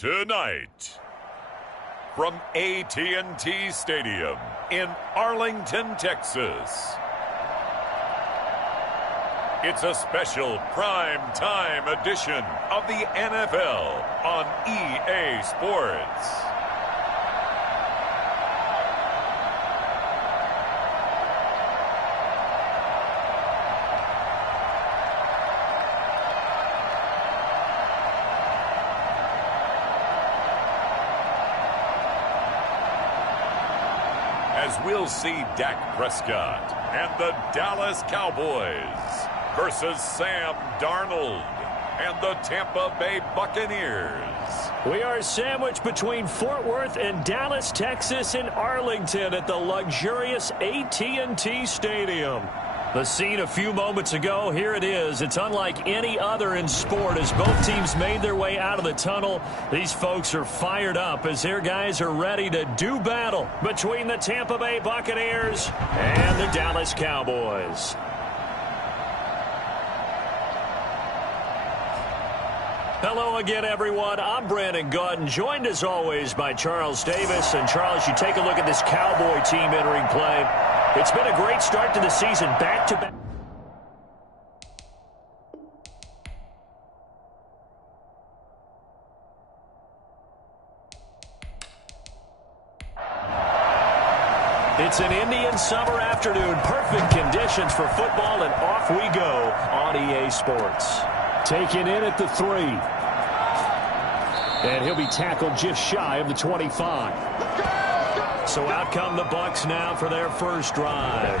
Tonight, from AT&T Stadium in Arlington, Texas, it's a special prime time edition of the NFL on EA Sports. As we'll see Dak Prescott and the Dallas Cowboys versus Sam Darnold and the Tampa Bay Buccaneers. We are sandwiched between Fort Worth and Dallas, Texas, in Arlington at the luxurious AT&T Stadium. The scene a few moments ago, here it is. It's unlike any other in sport as both teams made their way out of the tunnel. These folks are fired up as their guys are ready to do battle between the Tampa Bay Buccaneers and the Dallas Cowboys. Hello again, everyone. I'm Brandon Gutton, joined as always by Charles Davis. And Charles, you take a look at this Cowboy team entering play. It's been a great start to the season, back-to-back. It's an Indian summer afternoon. Perfect conditions for football, and off we go on EA Sports. Taken in at the 3. And he'll be tackled just shy of the 25. So out come the Bucs now for their first drive.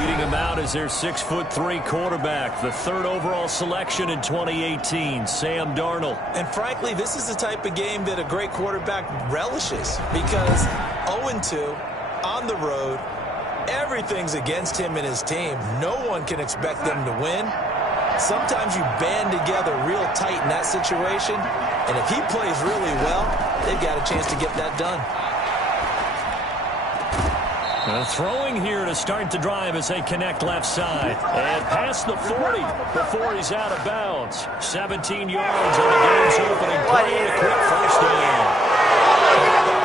Leading them out is their 6'3" quarterback, the 3rd overall selection in 2018, Sam Darnold. And frankly, this is the type of game that a great quarterback relishes because 0-2 on the road, everything's against him and his team. No one can expect them to win. Sometimes you band together real tight in that situation, and if he plays really well, they've got a chance to get that done. Throwing here to start the drive as they connect left side. And past the 40 before he's out of bounds. 17 yards on the game's opening play and a quick first down.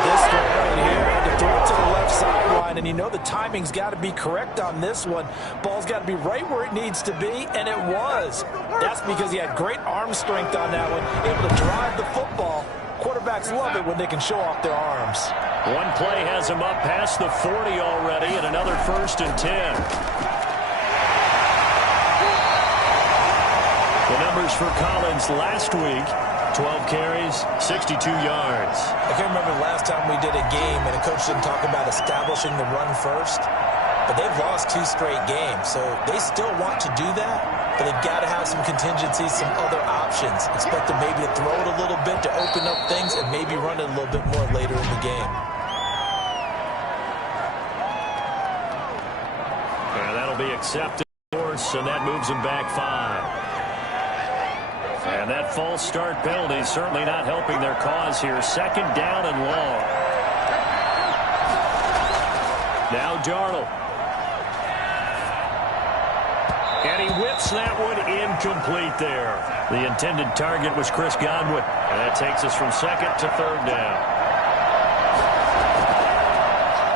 This one right here had to throw it to the left sideline, and you know the timing's got to be correct on this one. Ball's got to be right where it needs to be, and it was. That's because he had great arm strength on that one, able to drive the football. Quarterbacks love it when they can show off their arms. One play has him up past the 40 already, and another 1st and 10. The numbers for Collins last week, 12 carries, 62 yards. I can't remember the last time we did a game and a coach didn't talk about establishing the run first. But they've lost 2 straight games, so they still want to do that. But they've got to have some contingencies, some other options. Expect them maybe to throw it a little bit to open up things and maybe run it a little bit more later in the game. And that'll be accepted, of course, and that moves him back 5. And that false start penalty certainly not helping their cause here. 2nd down and long. Now Darnold. And he whips that one incomplete there. The intended target was Chris Godwin. And that takes us from 2nd to 3rd down.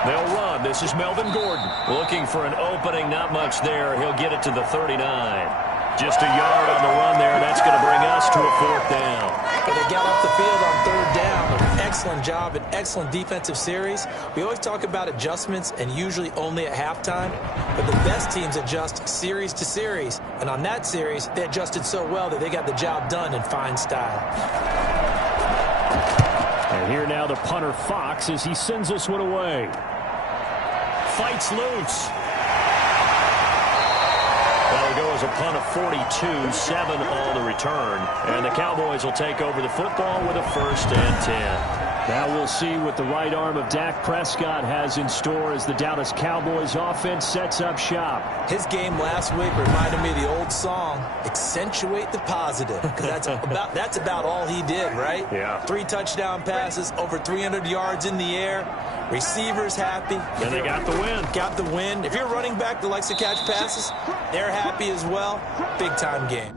They'll run. This is Melvin Gordon. Looking for an opening. Not much there. He'll get it to the 39. Just a yard on the run there. That's going to bring us to a 4th down. But they got off the field on 3rd down. An excellent job, an excellent defensive series. We always talk about adjustments and usually only at halftime. But the best teams adjust series to series. And on that series, they adjusted so well that they got the job done in fine style. And here now the punter Fox as he sends this one away. Fights loose. That'll go as a punt of 42, 7 on the return. And the Cowboys will take over the football with a 1st and 10. Now we'll see what the right arm of Dak Prescott has in store as the Dallas Cowboys offense sets up shop. His game last week reminded me of the old song, accentuate the positive, because that's about all he did, right? Yeah. 3 touchdown passes, over 300 yards in the air. Receivers happy. And they got the win. Got the win. If you're a running back that likes to catch passes, they're happy as well. Big-time game.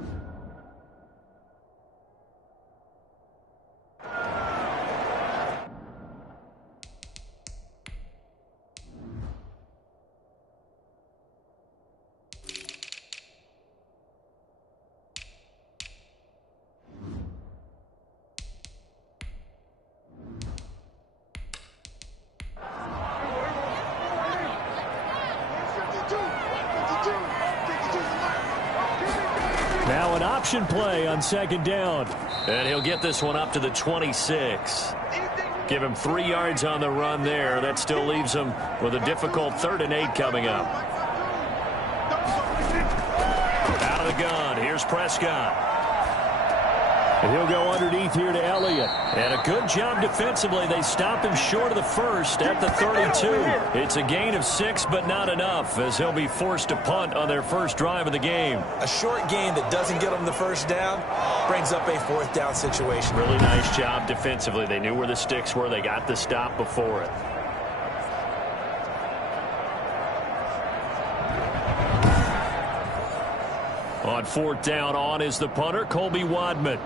Now an option play on second down. And he'll get this one up to the 26. Give him 3 yards on the run there. That still leaves him with a difficult 3rd and 8 coming up. Out of the gun. Here's Prescott. And he'll go underneath here to Elliott. And a good job defensively. They stop him short of the first at the 32. It's a gain of 6, but not enough, as he'll be forced to punt on their first drive of the game. A short gain that doesn't get them the first down brings up a 4th down situation. Really nice job defensively. They knew where the sticks were. They got the stop before it. On 4th down, on is the punter, Colby Wadman.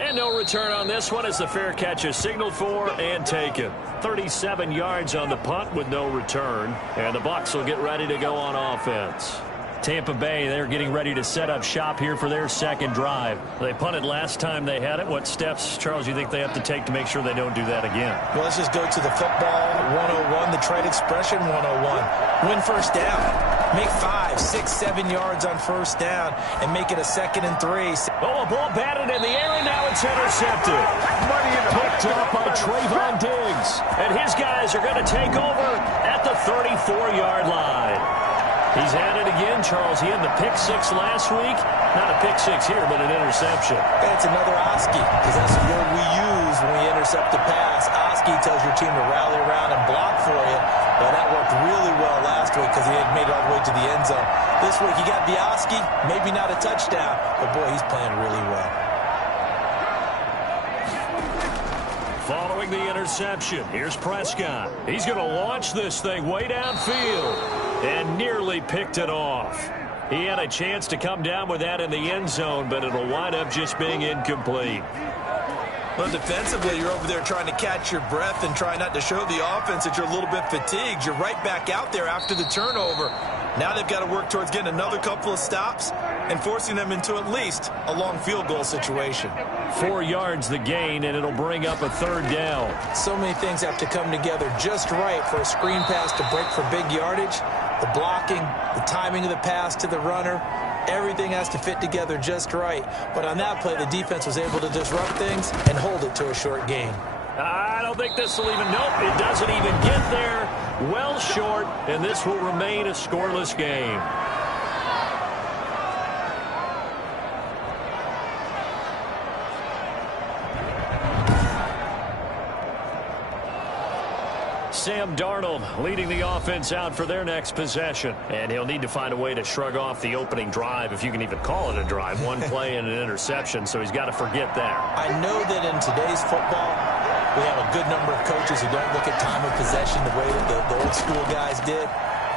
And no return on this one as the fair catch is signaled for and taken. 37 yards on the punt with no return. And the Bucs will get ready to go on offense. Tampa Bay, they're getting ready to set up shop here for their second drive. They punted last time they had it. What steps, Charles, you think they have to take to make sure they don't do that again? Well, let's just go to the football 101, the trade expression 101. Win first down. Make 5, 6, 7 yards on first down and make it a 2nd and 3. Oh, a ball batted in the air, and now it's intercepted. Picked up by Trayvon Diggs. And his guys are going to take over at the 34-yard line. He's at it again, Charles. He had the pick 6 last week. Not a pick 6 here, but an interception. It's another Oski, because that's the word we use when we intercept a pass. Oski tells your team to rally around and block for you. Well, that worked really well last week because he had made it all the way to the end zone. This week, he got the Oski, maybe not a touchdown, but boy, he's playing really well. Following the interception, here's Prescott. He's going to launch this thing way downfield and nearly picked it off. He had a chance to come down with that in the end zone, but it'll wind up just being incomplete. Well, defensively, you're over there trying to catch your breath and try not to show the offense that you're a little bit fatigued. You're right back out there after the turnover. Now they've got to work towards getting another couple of stops and forcing them into at least a long field goal situation. 4 yards the gain, and it'll bring up a 3rd down. So many things have to come together just right for a screen pass to break for big yardage. The blocking, the timing of the pass to the runner, everything has to fit together just right. But on that play, the defense was able to disrupt things and hold it to a short gain. I don't think this will even, nope, it doesn't even get there. Well short, and this will remain a scoreless game. Sam Darnold leading the offense out for their next possession. And he'll need to find a way to shrug off the opening drive, if you can even call it a drive. One play and an interception, so he's got to forget that. I know that in today's football, we have a good number of coaches who don't look at time of possession the way that the old school guys did.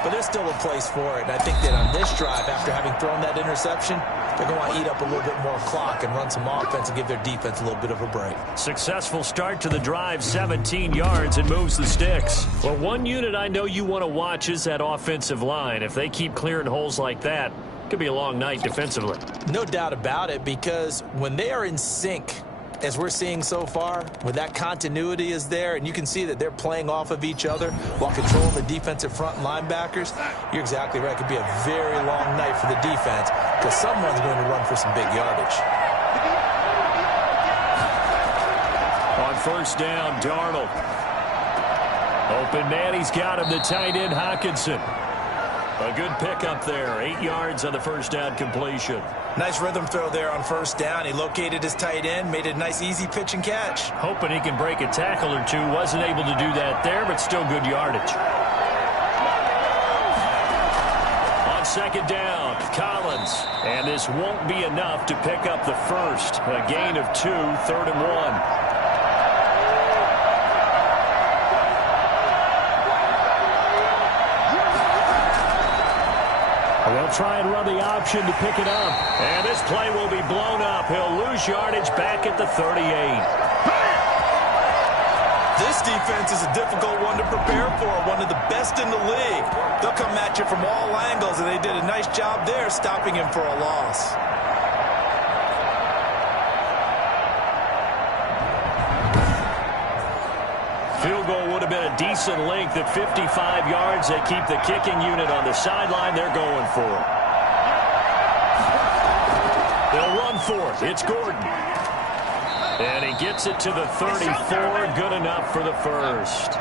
But there's still a place for it. And I think that on this drive, after having thrown that interception, they're going to want to eat up a little bit more clock and run some offense and give their defense a little bit of a break. Successful start to the drive, 17 yards, and moves the sticks. Well, one unit I know you want to watch is that offensive line. If they keep clearing holes like that, it could be a long night defensively. No doubt about it, because when they are in sync, as we're seeing so far, when that continuity is there, and you can see that they're playing off of each other while controlling the defensive front linebackers, you're exactly right. It could be a very long night for the defense because someone's going to run for some big yardage. On first down, Darnold. Open man, he's got him, the tight end, Hockenson. A good pickup there, 8 yards on the first down completion. Nice rhythm throw there on first down. He located his tight end, made it a nice easy pitch and catch. Hoping he can break a tackle or two. Wasn't able to do that there, but still good yardage. On second down, Collins. And this won't be enough to pick up the first. A gain of 2, 3rd and 1. They'll try and run the option to pick it up. And this play will be blown up. He'll lose yardage back at the 38. This defense is a difficult one to prepare for, one of the best in the league. They'll come at you from all angles, and they did a nice job there stopping him for a loss. Field goal would have been a decent length at 55 yards. They keep the kicking unit on the sideline. They're going for it. They'll run for it. It's Gordon. And he gets it to the 34. Good enough for the first.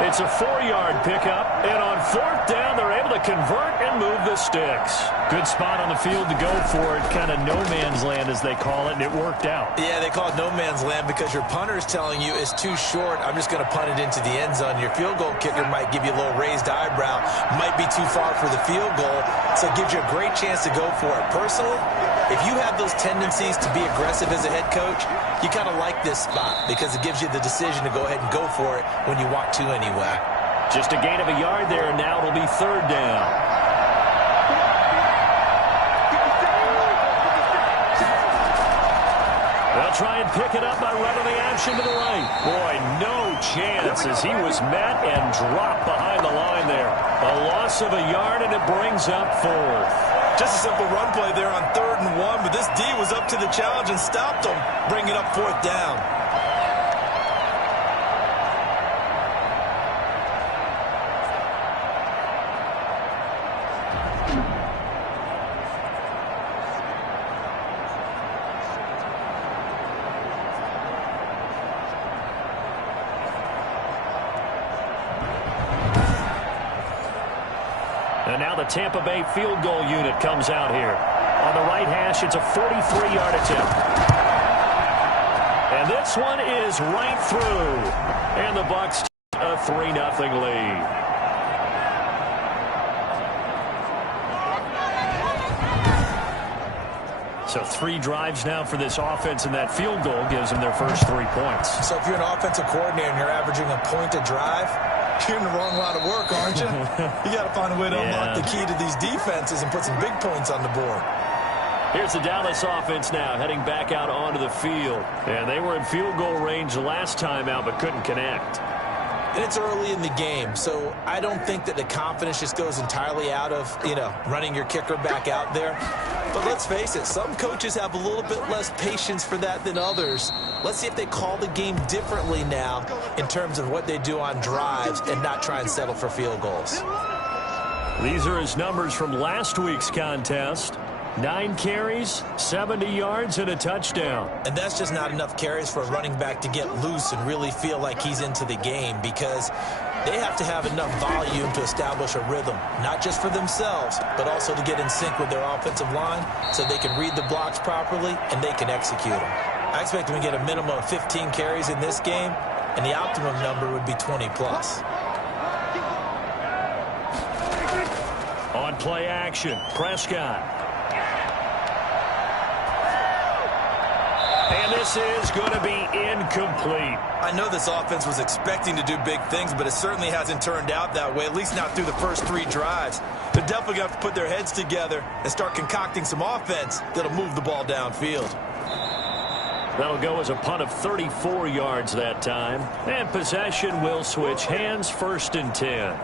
It's a 4-yard pickup, and on 4th down, they're able to convert and move the sticks. Good spot on the field to go for it, kind of no man's land, as they call it, and it worked out. Yeah, they call it no man's land because your punter is telling you it's too short. I'm just going to punt it into the end zone. Your field goal kicker might give you a little raised eyebrow, might be too far for the field goal, so it gives you a great chance to go for it. Personally, if you have those tendencies to be aggressive as a head coach, you kind of like this spot because it gives you the decision to go ahead and go for it when you want to anyway. Just a gain of a yard there, and now it'll be 3rd down. They'll try and pick it up by running the action to the right. Boy, no chance as he was met and dropped behind the line there. A loss of a yard, and it brings up 4th. Just a simple run play there on 3rd and 1, but this D was up to the challenge and stopped him, bringing up 4th down. And now the Tampa Bay field goal unit comes out here. On the right hash, it's a 43-yard attempt. And this one is right through. And the Bucs take a 3-0 lead. So 3 drives now for this offense, and that field goal gives them their first 3 points. So if you're an offensive coordinator and you're averaging a point a drive, you're in the wrong line of work, aren't you? You got to find a way to unlock the key to these defenses and put some big points on the board. Here's the Dallas offense now heading back out onto the field. And they were in field goal range the last time out but couldn't connect. And it's early in the game, so I don't think that the confidence just goes entirely out of, running your kicker back out there. But let's face it, some coaches have a little bit less patience for that than others. Let's see if they call the game differently now in terms of what they do on drives and not try and settle for field goals. These are his numbers from last week's contest. 9 carries, 70 yards, and a touchdown. And that's just not enough carries for a running back to get loose and really feel like he's into the game because they have to have enough volume to establish a rhythm, not just for themselves, but also to get in sync with their offensive line so they can read the blocks properly and they can execute them. I expect them to get a minimum of 15 carries in this game, and the optimum number would be 20 plus. On play action, Prescott. And this is going to be incomplete. I know this offense was expecting to do big things, but it certainly hasn't turned out that way, at least not through the first 3 drives. They're definitely going to have to put their heads together and start concocting some offense that'll move the ball downfield. That'll go as a punt of 34 yards that time. And possession will switch hands, 1st and 10.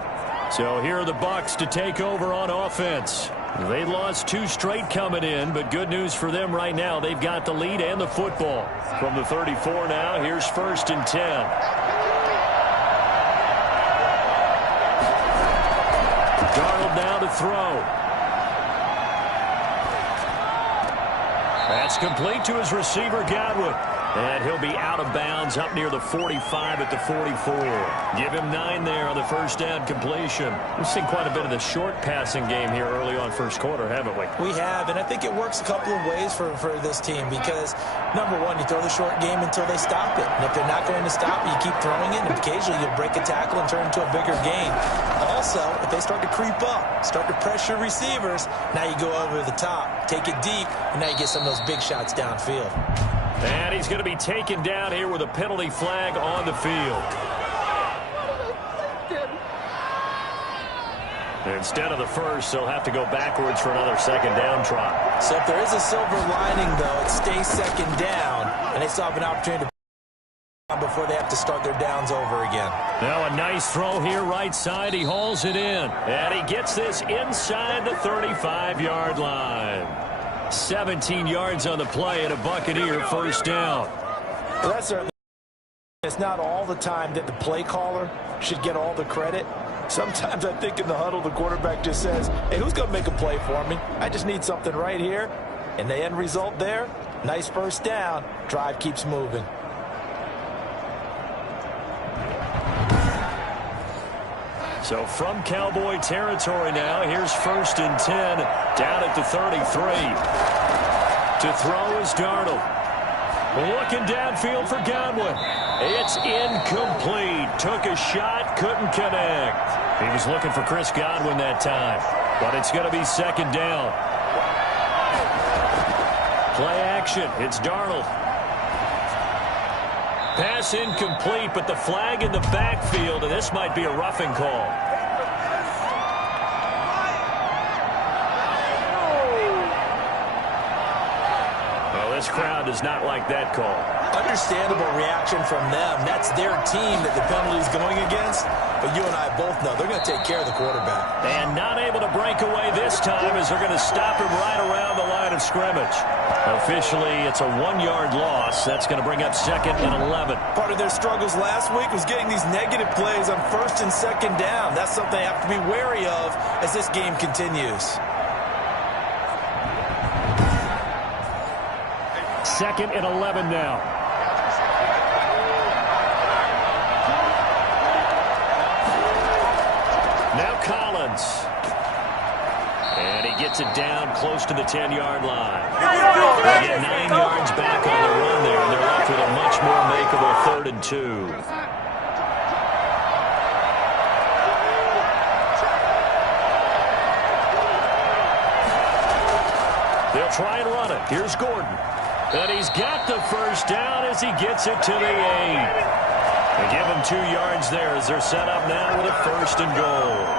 So here are the Bucs to take over on offense. They lost 2 straight coming in, but good news for them right now. They've got the lead and the football. From the 34 now, here's 1st and 10. Darnold now to throw. That's complete to his receiver, Godwin. And he'll be out of bounds up near the 45 at the 44. Give him 9 there on the first down completion. We've seen quite a bit of the short passing game here early on first quarter, haven't we? We have, and I think it works a couple of ways for this team because, number one, you throw the short game until they stop it. And if they're not going to stop it, you keep throwing it, and occasionally you'll break a tackle and turn it into a bigger gain. Also, if they start to creep up, start to pressure receivers, now you go over the top, take it deep, and now you get some of those big shots downfield. And he's going to be taken down here with a penalty flag on the field. Instead of the first, they'll have to go backwards for another 2nd down try. So if there is a silver lining, though, it stays 2nd down, and they still have an opportunity to before they have to start their downs over again. Now a nice throw here right side. He hauls it in. And he gets this inside the 35-yard line. 17 yards on the play and a Buccaneer 1st down. Well, that's certainly it's not all the time that the play caller should get all the credit. Sometimes I think in the huddle, the quarterback just says, hey, who's going to make a play for me? I just need something right here. And the end result there, nice first down. Drive keeps moving. So from Cowboy territory now, here's 1st and 10 down at the 33. To throw is Darnold. Looking downfield for Godwin. It's incomplete. Took a shot, couldn't connect. He was looking for Chris Godwin that time, but it's going to be 2nd down. Play action. It's Darnold. Pass incomplete, but the flag in the backfield, and this might be a roughing call. Well, this crowd does not like that call. Understandable reaction from them. That's their team that the penalty is going against. But you and I both know they're going to take care of the quarterback. And not able to break away this time as they're going to stop him right around the line of scrimmage. Officially, it's a 1-yard loss. That's going to bring up 2nd and 11. Part of their struggles last week was getting these negative plays on 1st and 2nd down. That's something they have to be wary of as this game continues. 2nd and 11 now. Now Collins. And he gets it down close to the 10-yard line. They get 9 yards back on the run there, and they're left with a much more makeable 3rd and 2. They'll try and run it. Here's Gordon. And he's got the first down as he gets it to the 8. They give him 2 yards there as they're set up now with a 1st and goal.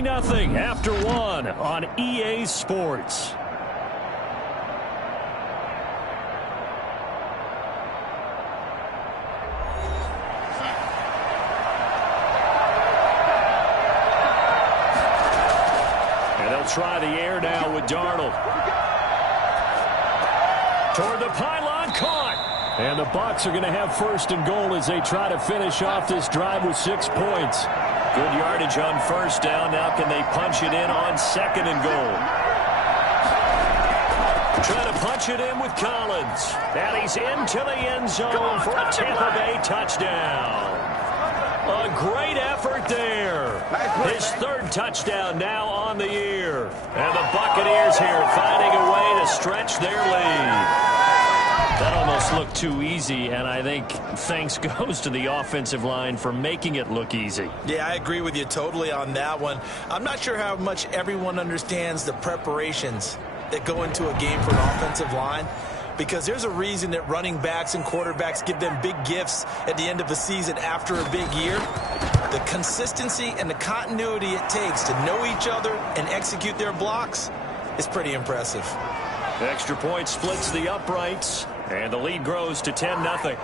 Nothing after 1 on EA Sports. And they'll try the air now with Darnold. Toward the pylon, caught. And the Bucs are going to have 1st and goal as they try to finish off this drive with 6 points. Good yardage on 1st down. Now can they punch it in on 2nd and goal? Trying to punch it in with Collins. And he's into the end zone for a Tampa Bay touchdown. A great effort there. His 3rd touchdown now on the year. And the Buccaneers here finding a way to stretch their lead. That almost looked too easy, and I think thanks goes to the offensive line for making it look easy. Yeah, I agree with you totally on that one. I'm not sure how much everyone understands the preparations that go into a game for an offensive line, because there's a reason that running backs and quarterbacks give them big gifts at the end of the season after a big year. The consistency and the continuity it takes to know each other and execute their blocks is pretty impressive. The extra point splits the uprights. And the lead grows to 10-0.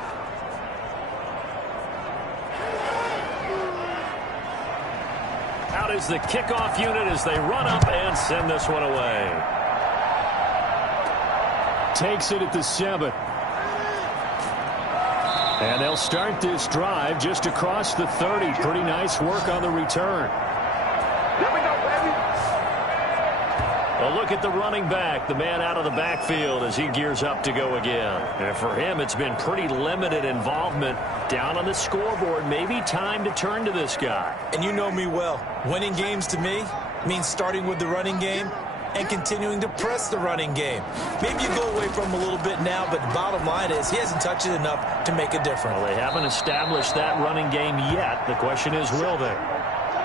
Out is the kickoff unit as they run up and send this one away. Takes it at the 7. And they'll start this drive just across the 30. Pretty nice work on the return. A look at the running back, the man out of the backfield as he gears up to go again. And for him, it's been pretty limited involvement down on the scoreboard. Maybe time to turn to this guy. And you know me well. Winning games to me means starting with the running game and continuing to press the running game. Maybe you go away from him a little bit now, but the bottom line is he hasn't touched it enough to make a difference. Well, they haven't established that running game yet. The question is, will they?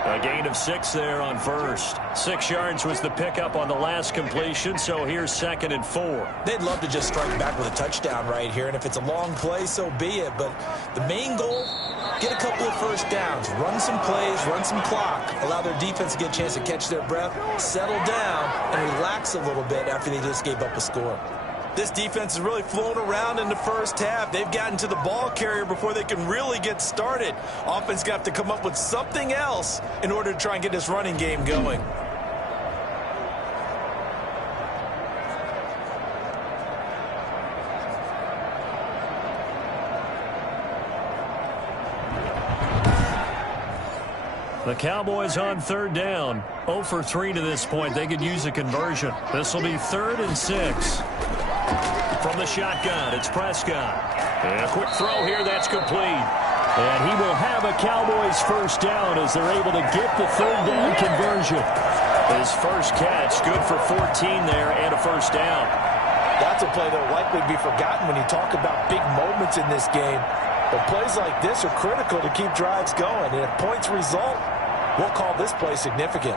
A gain of 6 there on first. 6 yards was the pickup on the last completion, so here's 2nd and 4. They'd love to just strike back with a touchdown right here, and if it's a long play, so be it. But the main goal, get a couple of first downs, run some plays, run some clock, allow their defense to get a chance to catch their breath, settle down, and relax a little bit after they just gave up a score. This defense has really flown around in the first half. They've gotten to the ball carrier before they can really get started. Offense got to come up with something else in order to try and get this running game going. The Cowboys on 3rd down. 0 for 3 to this point. They could use a conversion. This will be 3rd and 6. From the shotgun, it's Prescott. And a quick throw here, that's complete. And he will have a Cowboys first down as they're able to get the 3rd down conversion. His first catch, good for 14 there and a first down. That's a play that will likely be forgotten when you talk about big moments in this game. But plays like this are critical to keep drives going. And if points result, we'll call this play significant.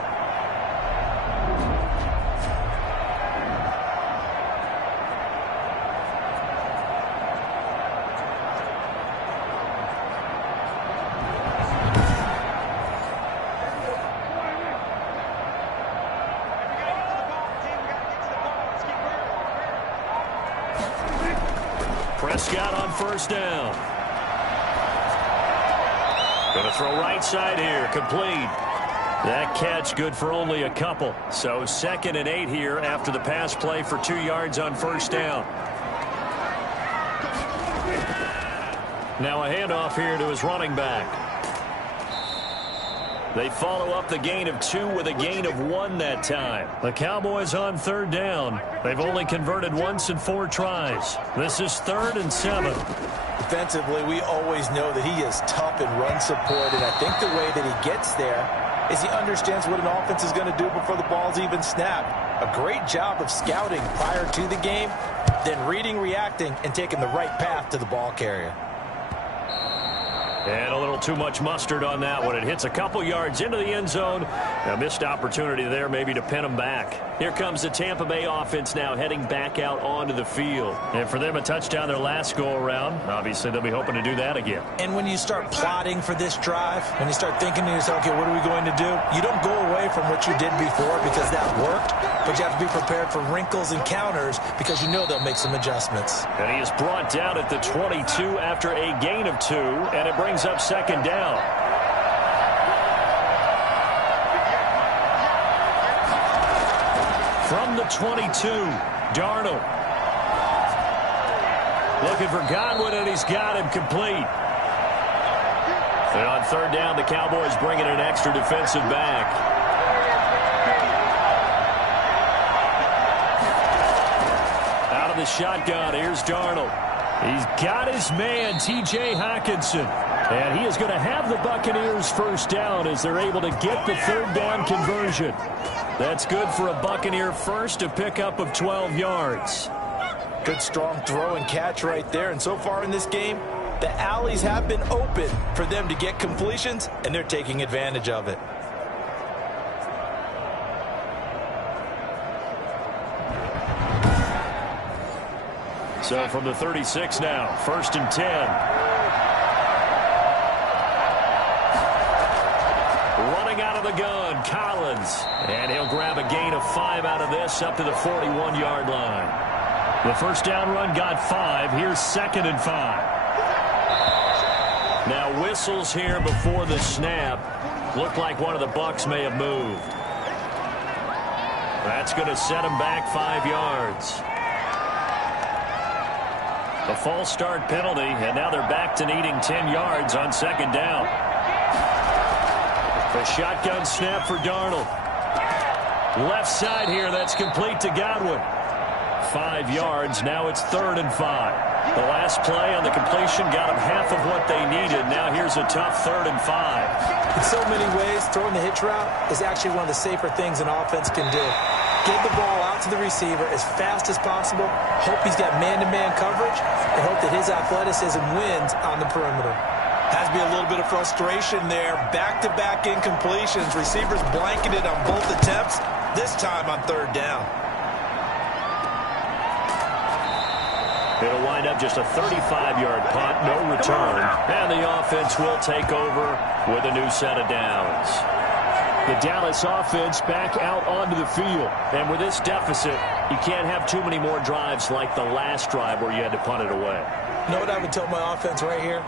Prescott on first down. Going to throw right side here, complete. That catch good for only a couple. So 2nd and 8 here after the pass play for 2 yards on first down. Now a handoff here to his running back. They follow up the gain of 2 with a gain of 1 that time. The Cowboys on 3rd down. They've only converted once in 4 tries. This is 3rd and 7. Defensively, we always know that he is tough in run support, and I think the way that he gets there is he understands what an offense is going to do before the ball's even snapped. A great job of scouting prior to the game, then reading, reacting, and taking the right path to the ball carrier. And a little too much mustard on that one. It hits a couple yards into the end zone. A missed opportunity there maybe to pin them back. Here comes the Tampa Bay offense now heading back out onto the field. And for them, a touchdown their last go-around. Obviously, they'll be hoping to do that again. And when you start plotting for this drive, when you start thinking to yourself, okay, what are we going to do? You don't go away from what you did before because that worked, but you have to be prepared for wrinkles and counters because you know they'll make some adjustments. And he is brought down at the 22 after a gain of 2, and it brings up 2nd down. From the 22, Darnold. Looking for Godwin, and he's got him complete. And on 3rd down, the Cowboys bringing an extra defensive back. Out of the shotgun, here's Darnold. He's got his man, T.J. Hockenson. And he is going to have the Buccaneers first down as they're able to get the 3rd down conversion. That's good for a Buccaneer first, a pickup of 12 yards. Good strong throw and catch right there. And so far in this game, the alleys have been open for them to get completions, and they're taking advantage of it. So from the 36 now, 1st and 10. Running out of the gun, Collins. And he'll grab a gain of 5 out of this up to the 41-yard line. The first down run got 5. Here's 2nd and 5. Now whistles here before the snap. Looked like one of the Bucs may have moved. That's going to set him back 5 yards. A false start penalty, and now they're back to needing 10 yards on 2nd down. The shotgun snap for Darnold. Left side here, that's complete to Godwin. 5 yards, now it's 3rd and 5. The last play on the completion got them half of what they needed. Now here's a tough 3rd and 5. In so many ways, throwing the hitch route is actually one of the safer things an offense can do. Get the ball out to the receiver as fast as possible, hope he's got man-to-man coverage, and hope that his athleticism wins on the perimeter. Has to be a little bit of frustration there. Back-to-back incompletions. Receivers blanketed on both attempts, this time on third down. It'll wind up just a 35-yard punt, no return. And the offense will take over with a new set of downs. The Dallas offense back out onto the field. And with this deficit, you can't have too many more drives like the last drive where you had to punt it away. You know what I would tell my offense right here?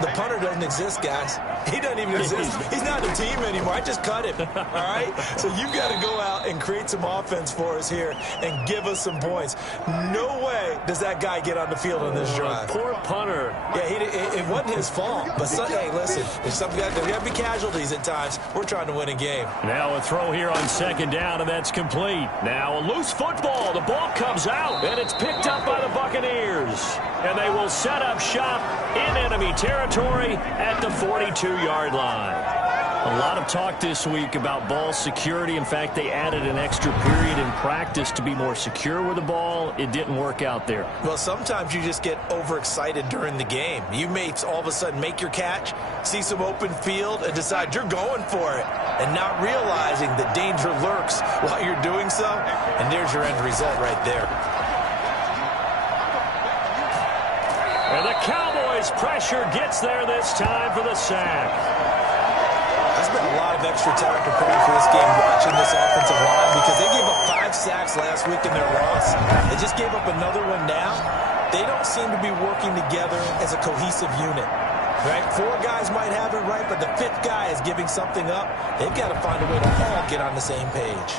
The punter doesn't exist, guys. He doesn't even exist. He's not a team anymore. I just cut him, all right? So you've got to go out and create some offense for us here and give us some points. No way does that guy get on the field on this drive. Poor punter. Yeah, it wasn't his fault. But, hey, listen, there's got to be casualties at times. We're trying to win a game. Now a throw here on second down, and that's complete. Now a loose football. The ball comes out, and it's picked up by the Buccaneers. And they will set up shop in enemy territory at the 42-yard line. A lot of talk this week about ball security. In fact, they added an extra period in practice to be more secure with the ball. It didn't work out there. Well, sometimes you just get overexcited during the game. You may all of a sudden make your catch, see some open field, and decide you're going for it, and not realizing that danger lurks while you're doing so. And there's your end result right there. And the Cowboys' pressure gets there this time for the sack. I spent a lot of extra time preparing for this game watching this offensive line because they gave up 5 sacks last week in their loss. They just gave up another one now. They don't seem to be working together as a cohesive unit. Right? 4 guys might have it right, but the 5th guy is giving something up. They've got to find a way to all get on the same page.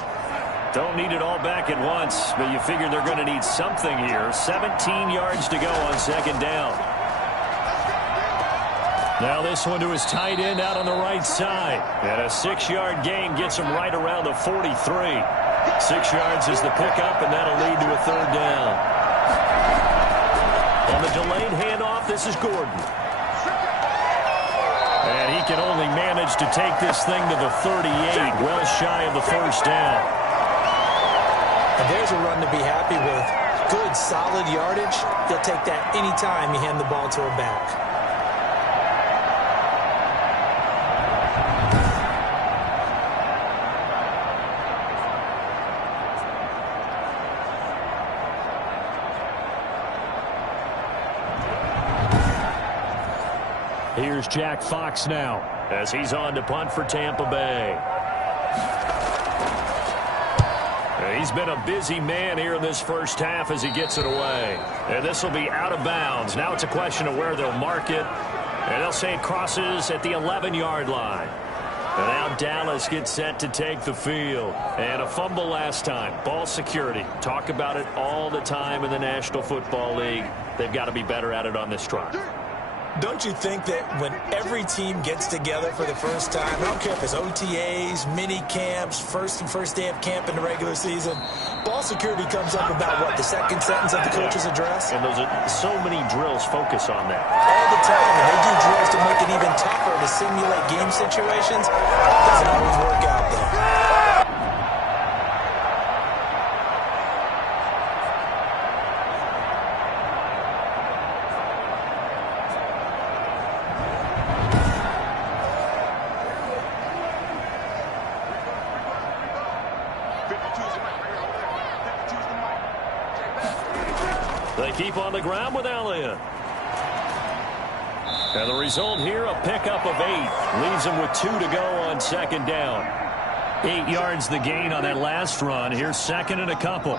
Don't need it all back at once, but you figure they're going to need something here. 17 yards to go on second down. Now this one to his tight end out on the right side. And a 6-yard gain gets him right around the 43. 6 yards is the pickup, and that'll lead to a third down. On the delayed handoff, this is Gordon. And he can only manage to take this thing to the 38, well shy of the first down. And there's a run to be happy with. Good, solid yardage. He'll take that any time you hand the ball to a back. Here's Jack Fox now as he's on to punt for Tampa Bay. He's been a busy man here in this first half as he gets it away. And this will be out of bounds. Now it's a question of where they'll mark it. And they'll say it crosses at the 11-yard line. And now Dallas gets set to take the field. And a fumble last time. Ball security. Talk about it all the time in the National Football League. They've got to be better at it on this drive. Don't you think that when every team gets together for the first time, I don't care if it's OTAs, mini camps, first day of camp in the regular season, ball security comes up about what, the second sentence of the coach's address? And those are so many drills focus on that. All the time, and they do drills to make it even tougher to simulate game situations. Doesn't always work out though. They keep on the ground with Elliott. And the result here, a pickup of 8. Leaves them with 2 to go on second down. 8 yards the gain on that last run. Here's second and a couple.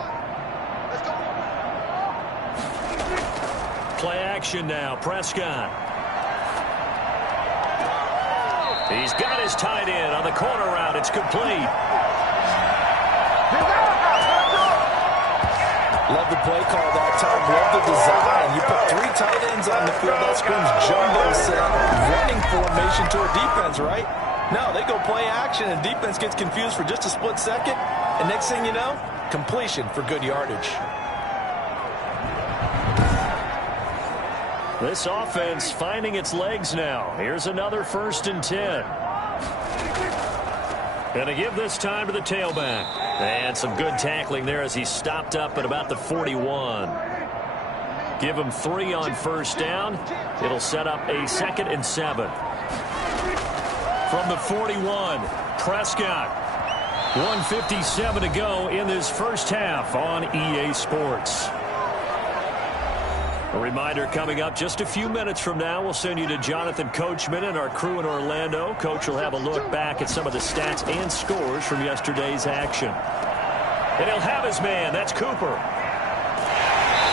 Play action now. Prescott. He's got his tight end on the corner route. It's complete. Love the play call that time. Love the design. You put 3 tight ends on the field. That screams jumbo set. Running formation to a defense, right? No, they go play action, and defense gets confused for just a split second. And next thing you know, completion for good yardage. This offense finding its legs now. Here's another 1st and 10. Gonna give this time to the tailback. And some good tackling there as he stopped up at about the 41. Give him 3 on first down. It'll set up a 2nd and 7. From the 41, Prescott. 1:57 to go in this first half on EA Sports. A reminder coming up just a few minutes from now. We'll send you to Jonathan Coachman and our crew in Orlando. Coach will have a look back at some of the stats and scores from yesterday's action. And he'll have his man. That's Cooper.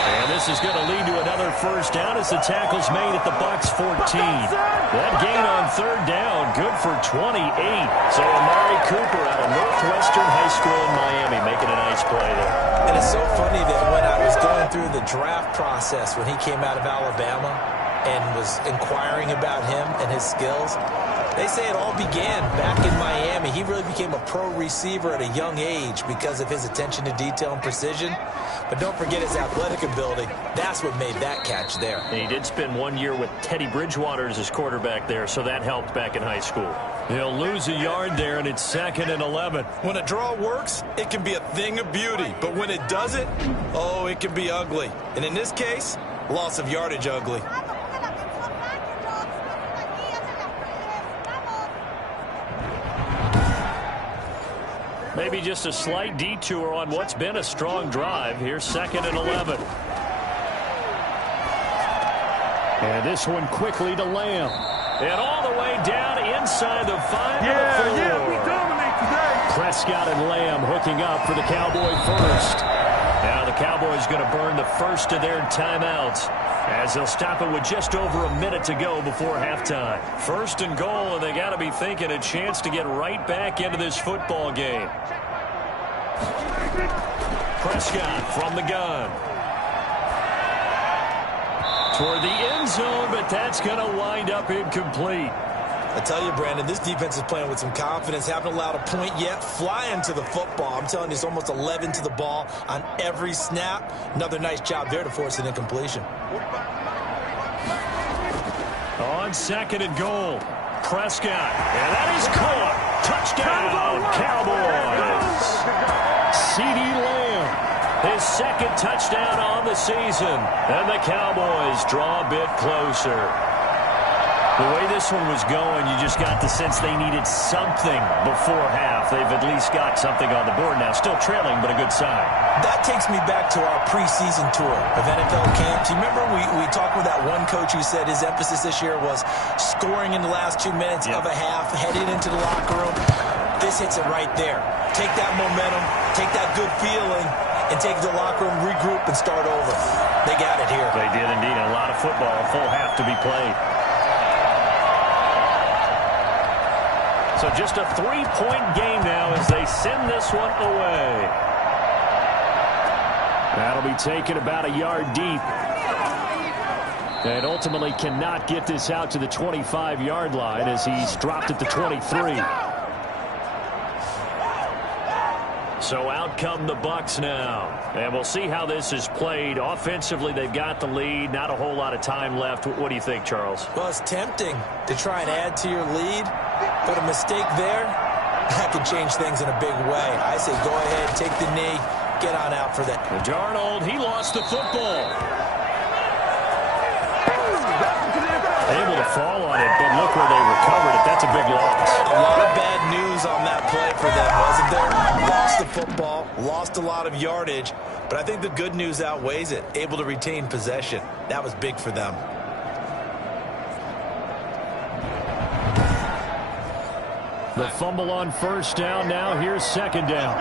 And this is going to lead to another first down as the tackle's made at the Bucs 14. That gain on 3rd down, good for 28. So Amari Cooper out of Northwestern High School in Miami making a nice play there. And it's so funny that when I was going through the draft process when he came out of Alabama and was inquiring about him and his skills, they say it all began back in Miami. He really became a pro receiver at a young age because of his attention to detail and precision. But don't forget his athletic ability. That's what made that catch there. And he did spend 1 year with Teddy Bridgewater as his quarterback there, so that helped back in high school. He'll lose a yard there, and it's 2nd and 11. When a draw works, it can be a thing of beauty. But when it doesn't, oh, it can be ugly. And in this case, loss of yardage ugly. Maybe just a slight detour on what's been a strong drive. Here's 2nd and 11. And this one quickly to Lamb. And all the way down inside the 5 to the 4. Yeah, we dominate today. Prescott and Lamb hooking up for the Cowboy first. Now the Cowboys going to burn the first of their timeouts as they'll stop it with just over a minute to go before halftime. 1st and goal, and they got to be thinking a chance to get right back into this football game. Prescott from the gun. Toward the end zone, but that's going to wind up incomplete. I tell you, Brandon, this defense is playing with some confidence. Haven't allowed a point yet. Flying to the football. I'm telling you, it's almost 11 to the ball on every snap. Another nice job there to force an incompletion. On 2nd and goal, Prescott. And that is caught. Touchdown, Cowboys. CeeDee Lamb, his 2nd touchdown on the season. And the Cowboys draw a bit closer. The way this one was going, you just got the sense they needed something before half. They've at least got something on the board now. Still trailing, but a good sign. That takes me back to our preseason tour of NFL camps. You remember we talked with that one coach who said his emphasis this year was scoring in the last 2 minutes of a half, heading into the locker room. This hits it right there. Take that momentum, take that good feeling, and take it to the locker room, regroup, and start over. They got it here. They did indeed. A lot of football, a full half to be played. So just a 3-point game now as they send this one away. That'll be taken about a yard deep. And ultimately cannot get this out to the 25-yard line as he's dropped at the 23. So out come the Bucs now. And we'll see how this is played. Offensively, they've got the lead. Not a whole lot of time left. What do you think, Charles? Well, it's tempting to try and add to your lead. But a mistake there, that can change things in a big way. I say go ahead, take the knee, get on out for that. Darnold, he lost the football. Able to fall on it, but look where they recovered it. That's a big loss. A lot of bad news on that play for them, wasn't there? Lost the football, lost a lot of yardage, but I think the good news outweighs it. Able to retain possession. That was big for them. The fumble on first down. Now here's 2nd down.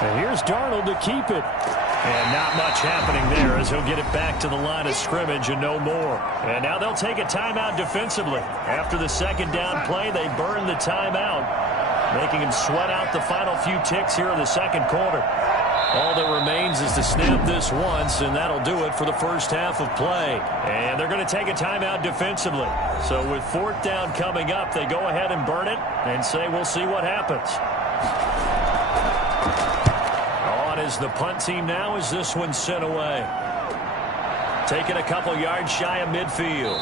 And here's Darnold to keep it. And not much happening there as he'll get it back to the line of scrimmage and no more. And now they'll take a timeout defensively. After the 2nd down play, they burn the timeout, making him sweat out the final few ticks here in the 2nd quarter. All that remains is to snap this once, and that'll do it for the first half of play. And they're going to take a timeout defensively. So with 4th down coming up, they go ahead and burn it and say we'll see what happens. On is the punt team now as this one's sent away. Taking a couple yards shy of midfield.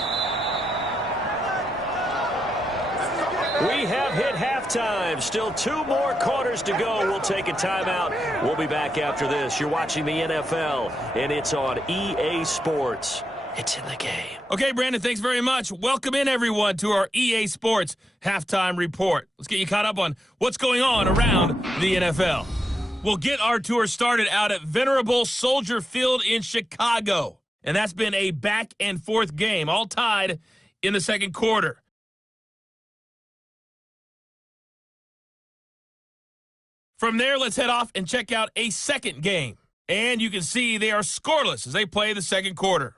We have hit halftime. Still 2 more quarters to go. We'll take a timeout. We'll be back after this. You're watching the NFL, and it's on EA Sports. It's in the game. Okay, Brandon, thanks very much. Welcome in, everyone, to our EA Sports Halftime Report. Let's get you caught up on what's going on around the NFL. We'll get our tour started out at Venerable Soldier Field in Chicago. And that's been a back-and-forth game, all tied in the second quarter. From there, let's head off and check out a second game. And you can see they are scoreless as they play the second quarter.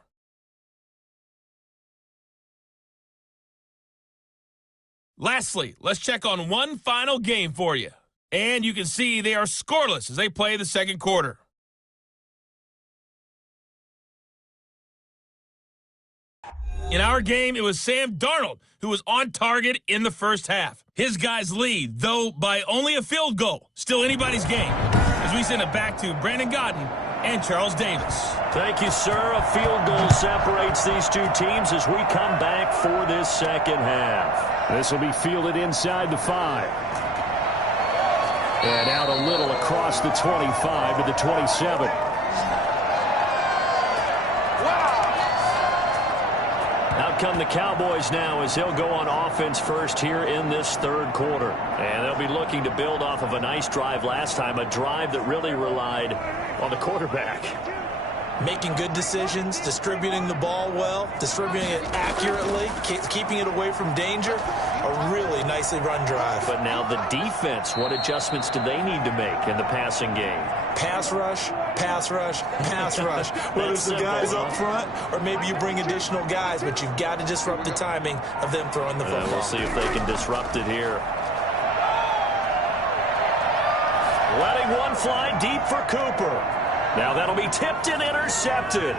Lastly, let's check on one final game for you. And you can see they are scoreless as they play the second quarter. In our game, it was Sam Darnold who was on target in the first half. His guys lead, though by only a field goal. Still anybody's game. As we send it back to Brandon Godden and Charles Davis. Thank you, sir. A field goal separates these two teams as we come back for this second half. This will be fielded inside the 5. And out a little across the 25 to the 27. Out come the Cowboys now as they'll go on offense first here in this third quarter. And they'll be looking to build off of a nice drive last time, a drive that really relied on the quarterback. Making good decisions, distributing the ball well, distributing it accurately, keeping it away from danger. A really nicely run drive. But now the defense, what adjustments do they need to make in the passing game? Pass rush, pass rush, pass rush. Whether it's the guys up front or maybe you bring additional guys, but you've got to disrupt the timing of them throwing the football. We'll see if they can disrupt it here. Letting one fly deep for Cooper. Now that'll be tipped and intercepted.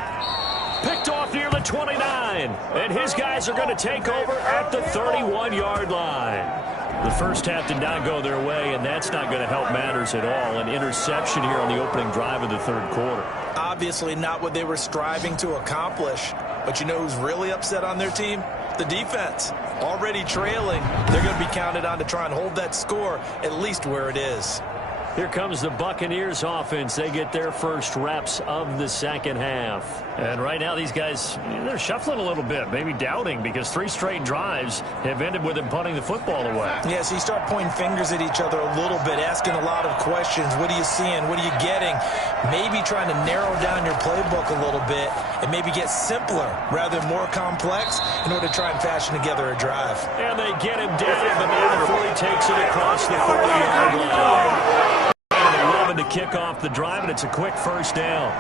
Picked off near the 29. And his guys are going to take over at the 31-yard line. The first half did not go their way, and that's not going to help matters at all. An interception here on the opening drive of the third quarter. Obviously not what they were striving to accomplish. But you know who's really upset on their team? The defense. Already trailing. They're going to be counted on to try and hold that score at least where it is. Here comes the Buccaneers offense. They get their first reps of the second half. And right now these guys, they're shuffling a little bit, maybe doubting, because 3 straight drives have ended with them punting the football away. Yeah, so you start pointing fingers at each other a little bit, asking a lot of questions. What are you seeing? What are you getting? Maybe trying to narrow down your playbook a little bit and maybe get simpler rather than more complex in order to try and fashion together a drive. And they get him down, but now before he takes it across the 40-yard line. To kick off the drive, and it's a quick first down.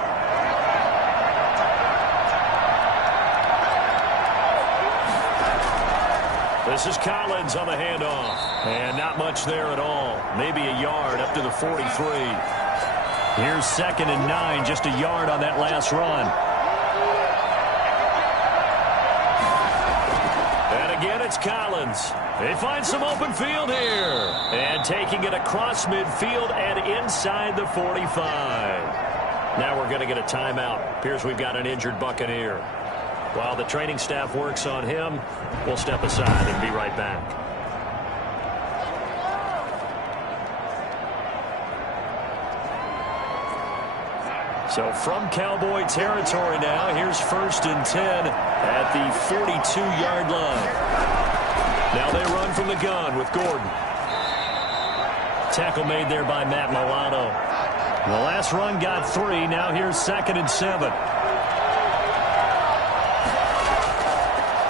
This is Collins on the handoff, and not much there at all. Maybe a yard up to the 43. Here's 2nd and 9, just a yard on that last run. And again, it's Collins. They find some open field here. And taking it across midfield and inside the 45. Now we're going to get a timeout. Appears we've got an injured Buccaneer. While the training staff works on him, we'll step aside and be right back. So from Cowboy territory now, here's 1st and 10 at the 42-yard line. Now they run from the gun with Gordon. Tackle made there by Matt Milano. The last run got 3. Now here's 2nd and 7.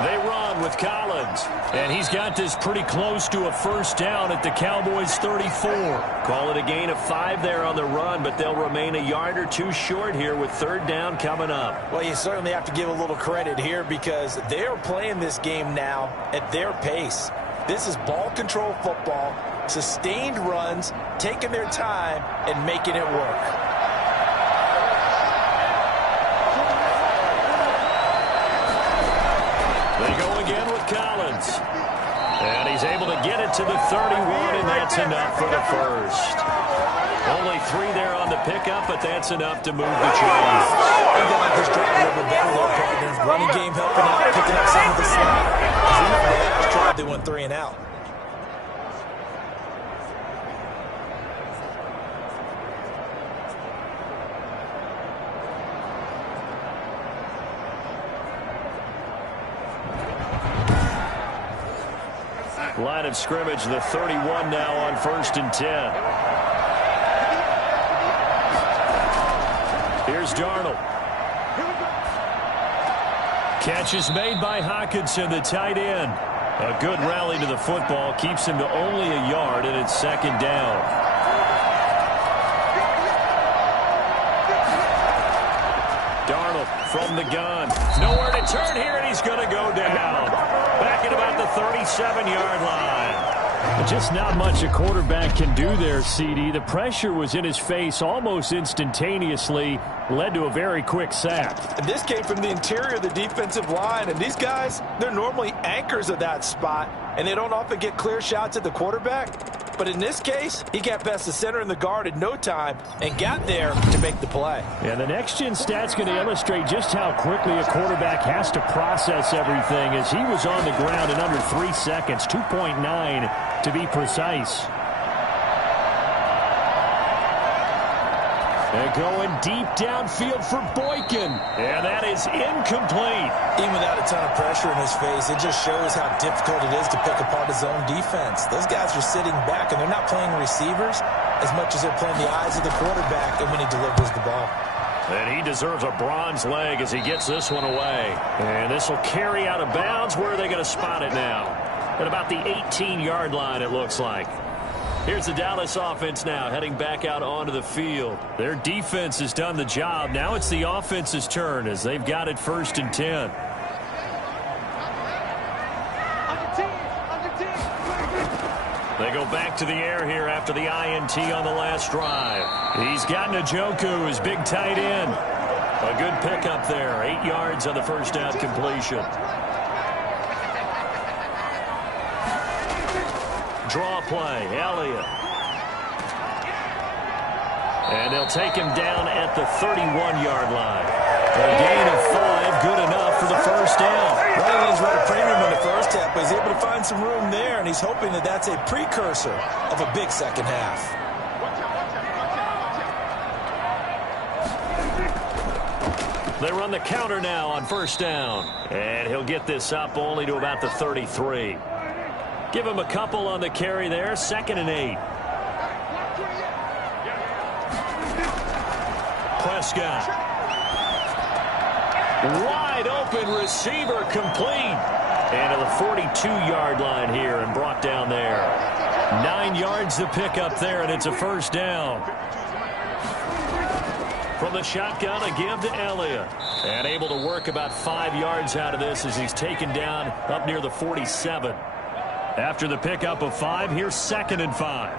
They run with Collins. And he's got this pretty close to a first down at the Cowboys' 34. Call it a gain of 5 there on the run, but they'll remain a yard or 2 short here with 3rd down coming up. Well, you certainly have to give a little credit here because they're playing this game now at their pace. This is ball control football, sustained runs, taking their time, and making it work. They go again with Collins. And he's able to get it to the 31, and that's enough for the first. Only 3 there on the pickup, but that's enough to move the chains. I think they like this drive a little bit better, though, partners. Running game helping out, picking up some of the slack. Because even the last drive, they went 3 and out. Line of scrimmage, the 31 now on 1st and 10. Here's Darnold. Catch is made by Hockenson, the tight end. A good rally to the football keeps him to only a yard, and it's 2nd down. Darnold from the gun. Nowhere to turn here, and he's going to go down. Back at about the 37-yard line. Just not much a quarterback can do there, CD. The pressure was in his face almost instantaneously, led to a very quick sack. And this came from the interior of the defensive line, and these guys, they're normally anchors of that spot, and they don't often get clear shots at the quarterback. But in this case, he got past the center and the guard in no time and got there to make the play. And the next-gen stat's going to illustrate just how quickly a quarterback has to process everything, as he was on the ground in under 3 seconds, 2.9 to be precise. And going deep downfield for Boykin. And that is incomplete. Even without a ton of pressure in his face, it just shows how difficult it is to pick apart his own defense. Those guys are sitting back, and they're not playing receivers as much as they're playing the eyes of the quarterback and when he delivers the ball. And he deserves a bronze leg as he gets this one away. And this will carry out of bounds. Where are they going to spot it now? At about the 18-yard line, it looks like. Here's the Dallas offense now heading back out onto the field. Their defense has done the job. Now it's the offense's turn as they've got it 1st and 10. They go back to the air here after the INT on the last drive. He's got Njoku, his big tight end. A good pickup there. 8 yards on the first down completion. Draw play, Elliott. And they'll take him down at the 31-yard line. A gain of 5, good enough for the first down. Well, he's run a premium in the first half, but he's able to find some room there, and he's hoping that that's a precursor of a big second half. They run the counter now on 1st down. And he'll get this up only to about the 33. Give him a couple on the carry there. 2nd and 8. Prescott. Wide open receiver complete. And to the 42-yard line here and brought down there. 9 yards to pick up there, and it's a first down. From the shotgun, a give to Elliott. And able to work about 5 yards out of this as he's taken down up near the 47. After the pickup of 5, here's 2nd and 5.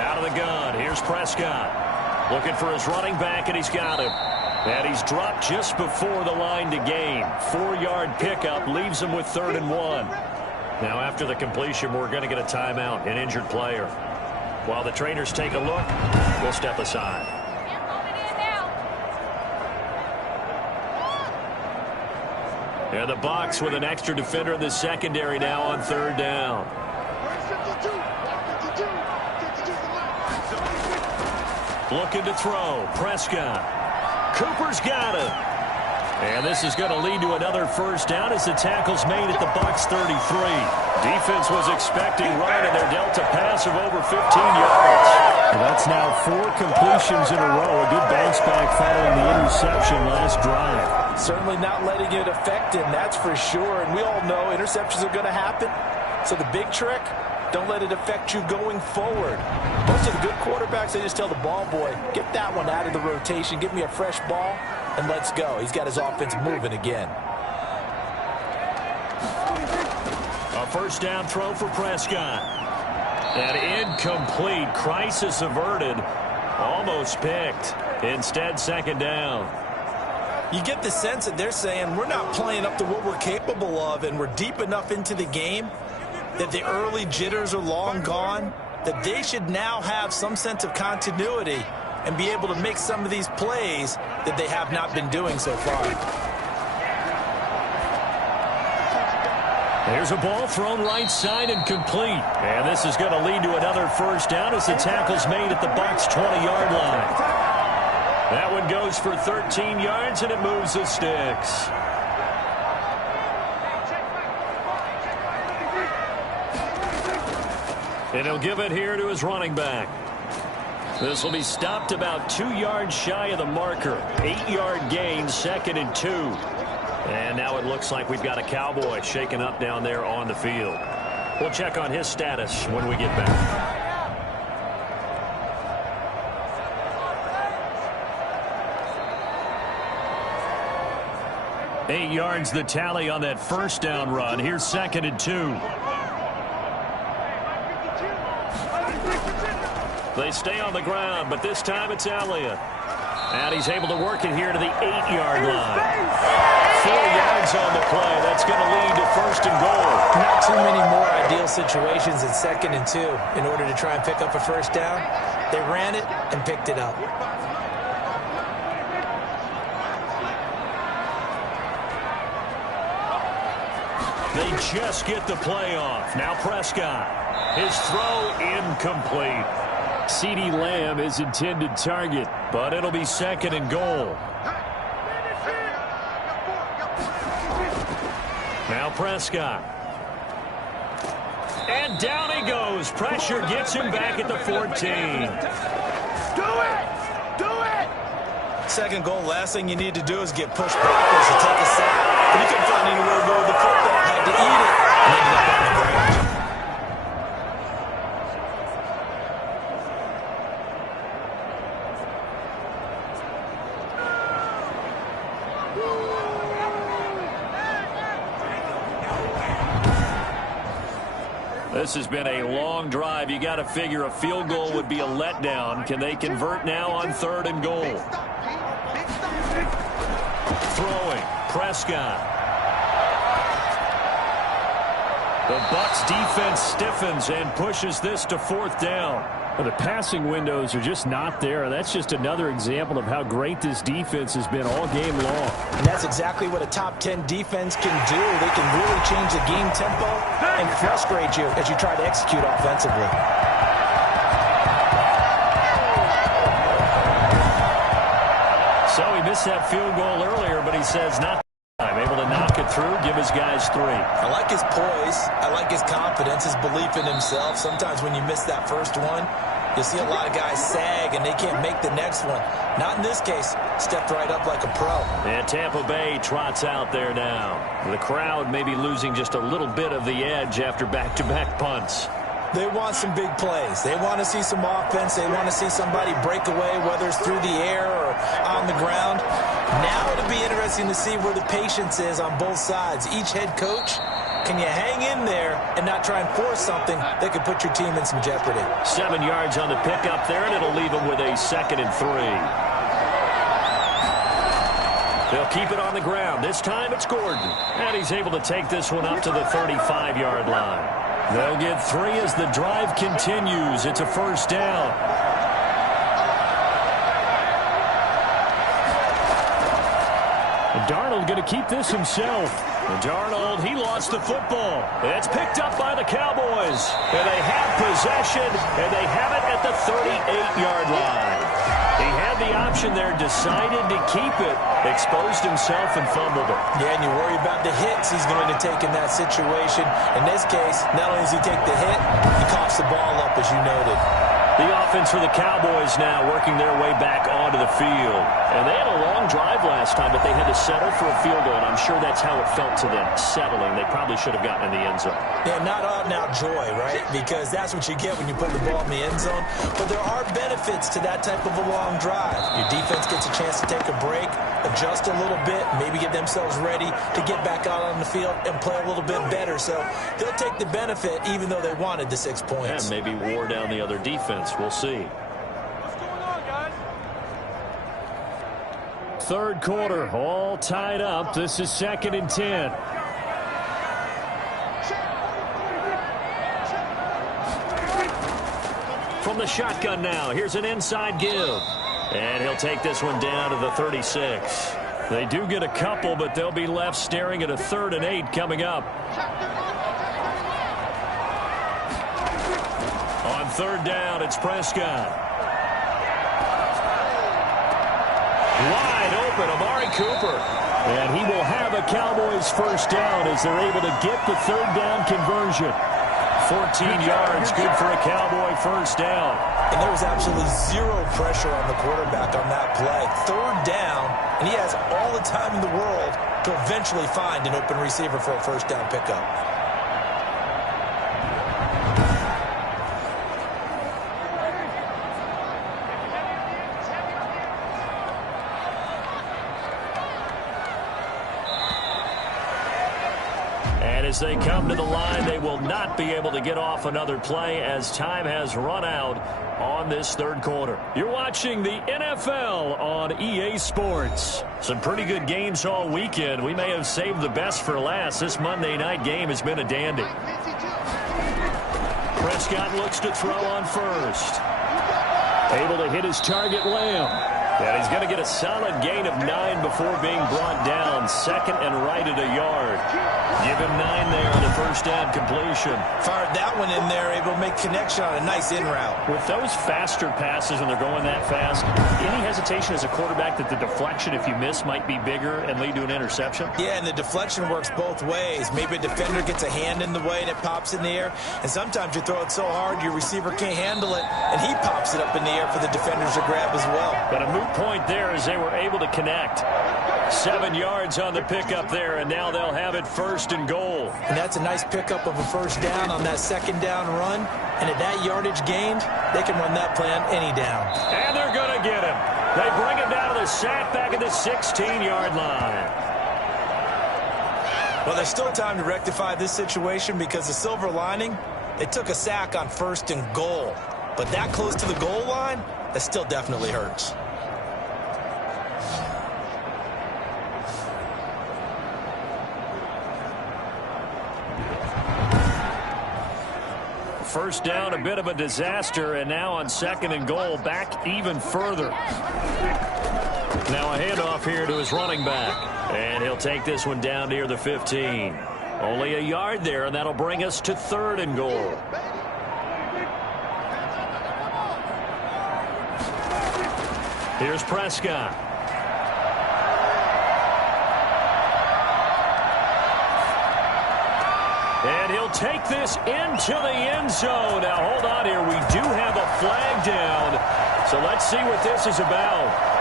Out of the gun, here's Prescott. Looking for his running back, and he's got him. And he's dropped just before the line to gain. 4-yard pickup leaves him with 3rd and 1. Now after the completion, we're going to get a timeout, an injured player. While the trainers take a look, we'll step aside. And the Bucs with an extra defender in the secondary now on 3rd down. Looking to throw. Prescott. Cooper's got it. And this is going to lead to another first down as the tackle's made at the Bucs 33. Defense was expecting right, and they're dealt a pass of over 15 yards. Well, that's now 4 completions in a row. A good bounce back following the interception last drive. Certainly not letting it affect him, that's for sure. And we all know interceptions are going to happen. So the big trick, don't let it affect you going forward. Most of the good quarterbacks, they just tell the ball boy, get that one out of the rotation, give me a fresh ball, and let's go. He's got his offense moving again. A first down throw for Prescott. And incomplete. Crisis averted. Almost picked. Instead, 2nd down. You get the sense that they're saying we're not playing up to what we're capable of, and we're deep enough into the game that the early jitters are long gone, that they should now have some sense of continuity and be able to make some of these plays that they have not been doing so far. There's a ball thrown right side and complete. And this is going to lead to another first down as the tackle's made at the Bucs 20-yard line. That one goes for 13 yards, and it moves the sticks. And he'll give it here to his running back. This will be stopped about 2 yards shy of the marker. 8-yard gain, 2nd and 2. And now it looks like we've got a Cowboy shaken up down there on the field. We'll check on his status when we get back. 8 yards the tally on that first down run. Here's 2nd and 2. They stay on the ground, but this time it's Elliott. And he's able to work it here to the 8-yard line. 4 yards on the play. That's going to lead to 1st and goal. Not too many more ideal situations in 2nd and 2 in order to try and pick up a first down. They ran it and picked it up. They just get the play off. Now Prescott. His throw incomplete. CeeDee Lamb is intended target, but it'll be 2nd and goal. Now Prescott. And down he goes. Pressure gets him back at the 14. Do it! 2nd goal, last thing you need to do is get pushed backwards and take a sack. But he couldn't find anywhere to go with the football. Had to eat it. And ended up on the ground. This has been a long drive. You got to figure a field goal would be a letdown. Can they convert now on 3rd and goal? Throwing. Prescott. The Bucs defense stiffens and pushes this to 4th down. Well, the passing windows are just not there. That's just another example of how great this defense has been all game long. And that's exactly what a top 10 defense can do. They can really change the game tempo and frustrate you as you try to execute offensively. So he missed that field goal earlier, but he says not time. Able to knock it through, give his guys 3. I like his poise. I like his confidence, his belief in himself. Sometimes when you miss that first one, you'll see a lot of guys sag and they can't make the next one. Not in this case. Stepped right up like a pro. And Tampa Bay trots out there now. The crowd may be losing just a little bit of the edge after back-to-back punts. They want some big plays. They want to see some offense. They want to see somebody break away, whether it's through the air or on the ground. Now it'll be interesting to see where the patience is on both sides. Each head coach, can you hang in there and not try and force something that could put your team in some jeopardy? 7 yards on the pickup there, and it'll leave them with a 2nd and 3. They'll keep it on the ground. This time it's Gordon. And he's able to take this one up to the 35-yard line. They'll get 3 as the drive continues. It's a 1st down. And Darnold going to keep this himself. And Darnold, he lost the football. It's picked up by the Cowboys. And they have possession, and they have it at the 38-yard line. He had the option there, decided to keep it, exposed himself and fumbled it. Yeah, and you worry about the hits he's going to take in that situation. In this case, not only does he take the hit, he coughs the ball up, as you noted. The offense for the Cowboys now working their way back onto the field. And they had a long drive last time, but they had to settle for a field goal, and I'm sure that's how it felt to them, settling. They probably should have gotten in the end zone. Yeah, not out-and-out joy, right? Because that's what you get when you put the ball in the end zone. But there are benefits to that type of a long drive. Your defense gets a chance to take a break, adjust a little bit, maybe get themselves ready to get back out on the field and play a little bit better. So they'll take the benefit even though they wanted the 6 points. And maybe wore down the other defense. We'll see. What's going on, guys? 3rd quarter, all tied up. This is 2nd and 10. From the shotgun now, here's an inside give. And he'll take this one down to the 36. They do get a couple, but they'll be left staring at a 3rd and 8 coming up. On 3rd down, it's Prescott. Wide open, Amari Cooper. And he will have a Cowboys 1st down as they're able to get the 3rd down conversion. 14 yards, good for a Cowboy first down. And there was absolutely zero pressure on the quarterback on that play. Third down, and he has all the time in the world to eventually find an open receiver for a first down pickup. As they come to the line, they will not be able to get off another play as time has run out on this third quarter. You're watching the NFL on EA Sports. Some pretty good games all weekend. We may have saved the best for last. This Monday night game has been a dandy. Prescott looks to throw on first. Able to hit his target, Lamb. And he's going to get a solid gain of 9 before being brought down. Second and right at a yard. Give him 9 there on the first down completion. Fired that one in there, able to make connection on a nice in route. With those faster passes when they're going that fast, any hesitation as a quarterback that the deflection, if you miss, might be bigger and lead to an interception? Yeah, and the deflection works both ways. Maybe a defender gets a hand in the way and it pops in the air. And sometimes you throw it so hard your receiver can't handle it, and he pops it up in the air for the defenders to grab as well. But a moot point there as they were able to connect. 7 yards on the pickup there, and now they'll have it first and goal. And that's a nice pickup of a first down on that second down run. And at that yardage gained, they can run that play on any down. And they're going to get him. They bring him down to the sack back at the 16-yard line. Well, there's still time to rectify this situation because the silver lining, they took a sack on first and goal. But that close to the goal line, that still definitely hurts. First down, a bit of a disaster, and now on second and goal, back even further. Now a handoff here to his running back, and he'll take this one down near the 15. Only a yard there, and that'll bring us to third and goal. Here's Prescott. And he'll take this into the end zone. Now, hold on here. We do have a flag down. So let's see what this is about.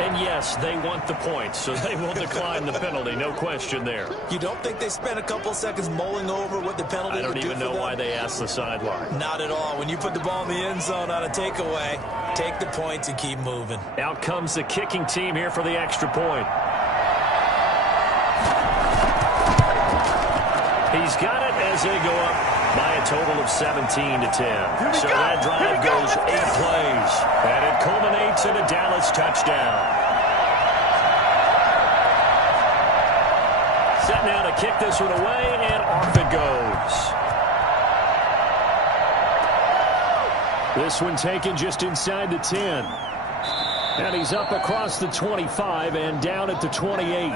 And yes, they want the points, so they will decline the penalty. No question there. You don't think they spent a couple seconds mulling over what the penalty would do for them? I don't even know why they asked the sideline. Not at all. When you put the ball in the end zone on a takeaway, take the points and keep moving. Out comes the kicking team here for the extra point. He's got it as they go up by a total of 17-10. So that drive goes 8 plays. And it culminates in a Dallas touchdown. Set now to kick this one away, and off it goes. This one taken just inside the 10. And he's up across the 25 and down at the 28.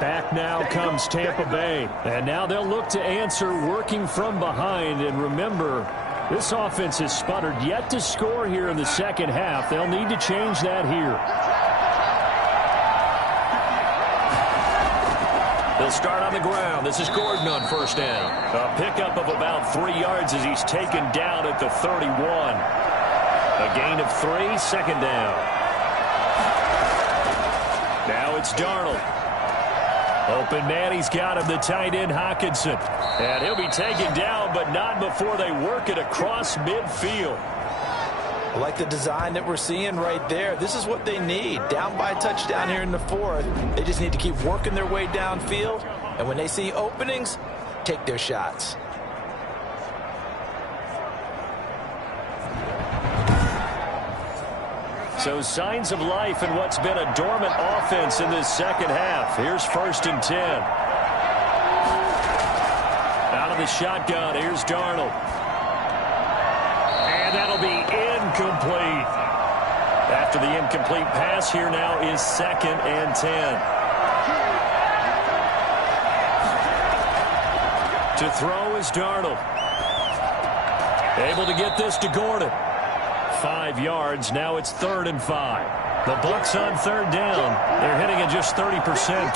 Back now comes Tampa Bay. And now they'll look to answer working from behind. And remember, this offense has sputtered yet to score here in the second half. They'll need to change that here. They'll start on the ground. This is Gordon on first down. A pickup of about 3 yards as he's taken down at the 31. A gain of 3, second down. Now it's Darnold. Open man, he's got him, the tight end, Hockenson. And he'll be taken down, but not before they work it across midfield. I like the design that we're seeing right there. This is what they need. Down by a touchdown here in the fourth. They just need to keep working their way downfield. And when they see openings, take their shots. So signs of life in what's been a dormant offense in this second half. Here's first and 10. Out of the shotgun, here's Darnold. And that'll be incomplete. After the incomplete pass, here now is second and 10. To throw is Darnold. Able to get this to Gordon. 5 yards. Now it's 3rd and 5. The Bucs on 3rd down. They're hitting at just 30%,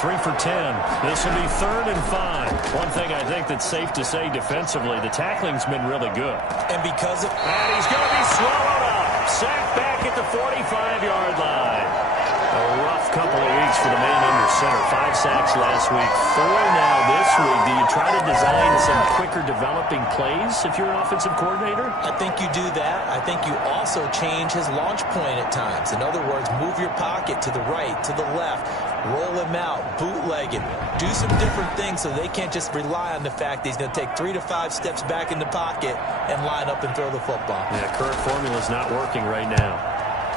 3 for 10. This will be 3rd and 5. One thing I think that's safe to say defensively, the tackling's been really good. And because of... And he's going to be swallowed up. Sacked back at the 45-yard line. A rough couple of weeks for the man under center. 5 sacks last week, 4 now this week. Do you try to design some quicker developing plays if you're an offensive coordinator? I think you do that. I think you also change his launch point at times. In other words, move your pocket to the right, to the left, roll him out, bootleg him, do some different things so they can't just rely on the fact that he's going to take 3 to 5 steps back in the pocket and line up and throw the football. Yeah, current formula is not working right now.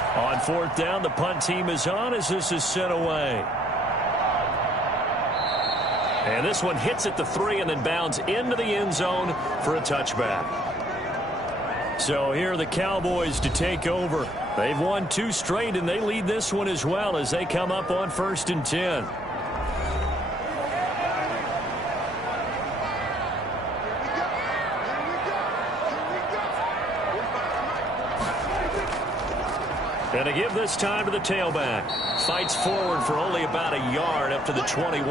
On 4th down, the punt team is on as this is sent away. And this one hits at the 3 and then bounds into the end zone for a touchback. So here are the Cowboys to take over. They've won 2 straight, and they lead this one as well as they come up on 1st and 10. And to give this time to the tailback. Fights forward for only about a yard up to the 21.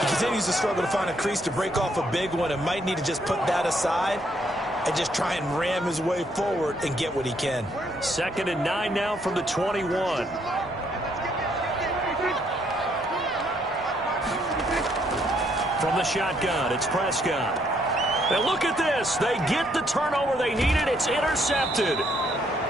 He continues to struggle to find a crease to break off a big one and might need to just put that aside and just try and ram his way forward and get what he can. 2nd and 9 now from the 21. From the shotgun, it's Prescott. And look at this. They get the turnover they needed. It's intercepted.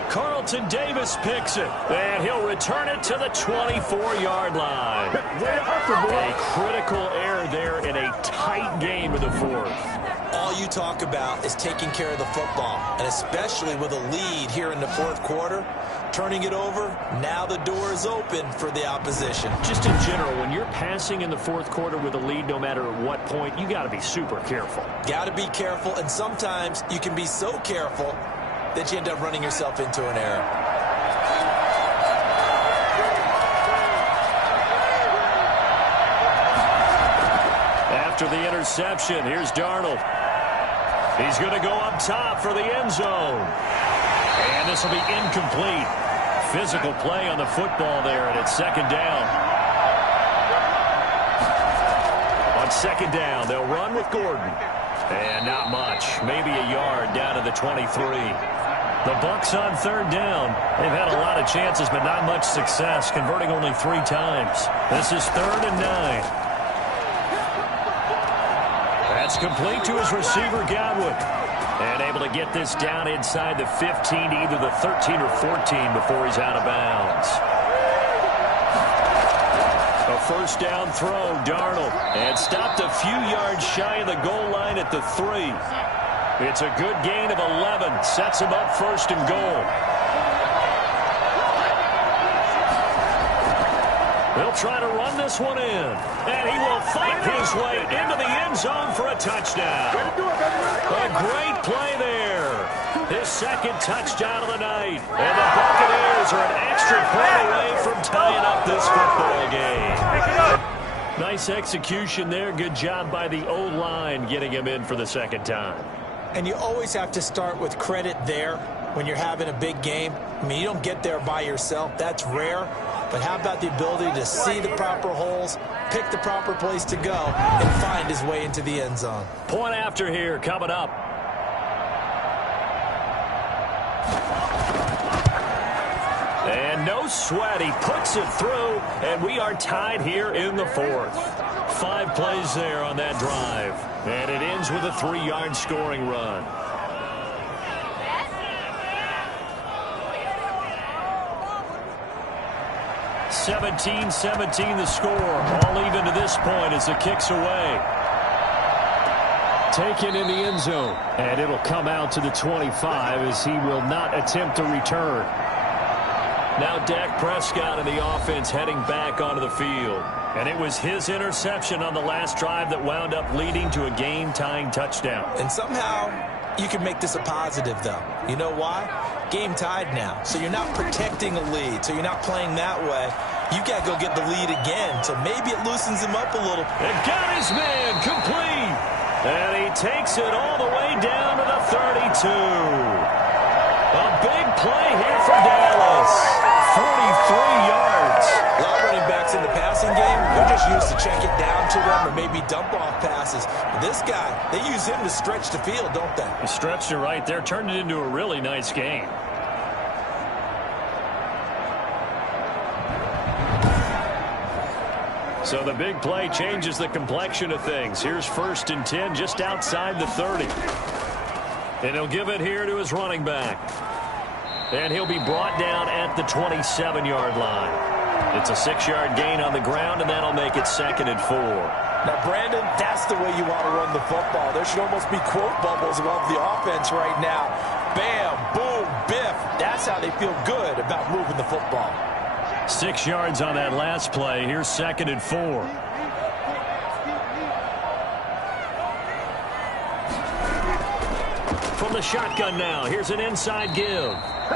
Carlton Davis picks it, and he'll return it to the 24-yard line. A critical error there in a tight game in the 4th. All you talk about is taking care of the football, and especially with a lead here in the 4th quarter, turning it over, now the door is open for the opposition. Just in general, when you're passing in the 4th quarter with a lead, no matter at what point, you got to be super careful. Got to be careful, and sometimes you can be so careful that you end up running yourself into an error. After the interception, here's Darnold. He's going to go up top for the end zone. And this will be incomplete. Physical play on the football there, and it's 2nd down. On 2nd down, they'll run with Gordon. And not much. Maybe a yard down to the 23. The Bucs on 3rd down. They've had a lot of chances, but not much success, converting only 3 times. This is 3rd and 9. That's complete to his receiver, Godwin. And able to get this down inside the 15 to either the 13 or 14 before he's out of bounds. A 1st down throw, Darnold. And stopped a few yards shy of the goal line at the 3. It's a good gain of 11. Sets him up 1st and goal. They'll try to run this one in. And he will fight his way into the end zone for a touchdown. A great play there. His 2nd touchdown of the night. And the Buccaneers are an extra point away from tying up this football game. Nice execution there. Good job by the O-line getting him in for the 2nd time. And you always have to start with credit there when you're having a big game. I mean, you don't get there by yourself. That's rare. But how about the ability to see the proper holes, pick the proper place to go, and find his way into the end zone? Point after here coming up. And no sweat. He puts it through, and we are tied here in the 4th. 5 plays there on that drive. And it ends with a 3-yard scoring run. (17-17) the score. All even to this point as the kick's away. Taken in the end zone. And it'll come out to the 25 as he will not attempt to return. Now Dak Prescott and the offense heading back onto the field. And it was his interception on the last drive that wound up leading to a game-tying touchdown. And somehow you can make this a positive, though. You know why? Game tied now. So you're not protecting a lead. So you're not playing that way. You got to go get the lead again. So maybe it loosens him up a little. And got his man complete. And he takes it all the way down to the 32. A big play here for Dallas. 43 yards. A lot of running backs in the passing game, they're just used to check it down to them or maybe dump off passes. But this guy, they use him to stretch the field, don't they? He stretched it right there, turned it into a really nice game. So the big play changes the complexion of things. Here's 1st and 10 just outside the 30. And he'll give it here to his running back. And he'll be brought down at the 27-yard line. It's a 6-yard gain on the ground, and that'll make it 2nd and 4. Now, Brandon, that's the way you want to run the football. There should almost be quote bubbles above the offense right now. Bam, boom, biff. That's how they feel good about moving the football. 6 yards on that last play. Here's 2nd and 4. From the shotgun now, here's an inside give.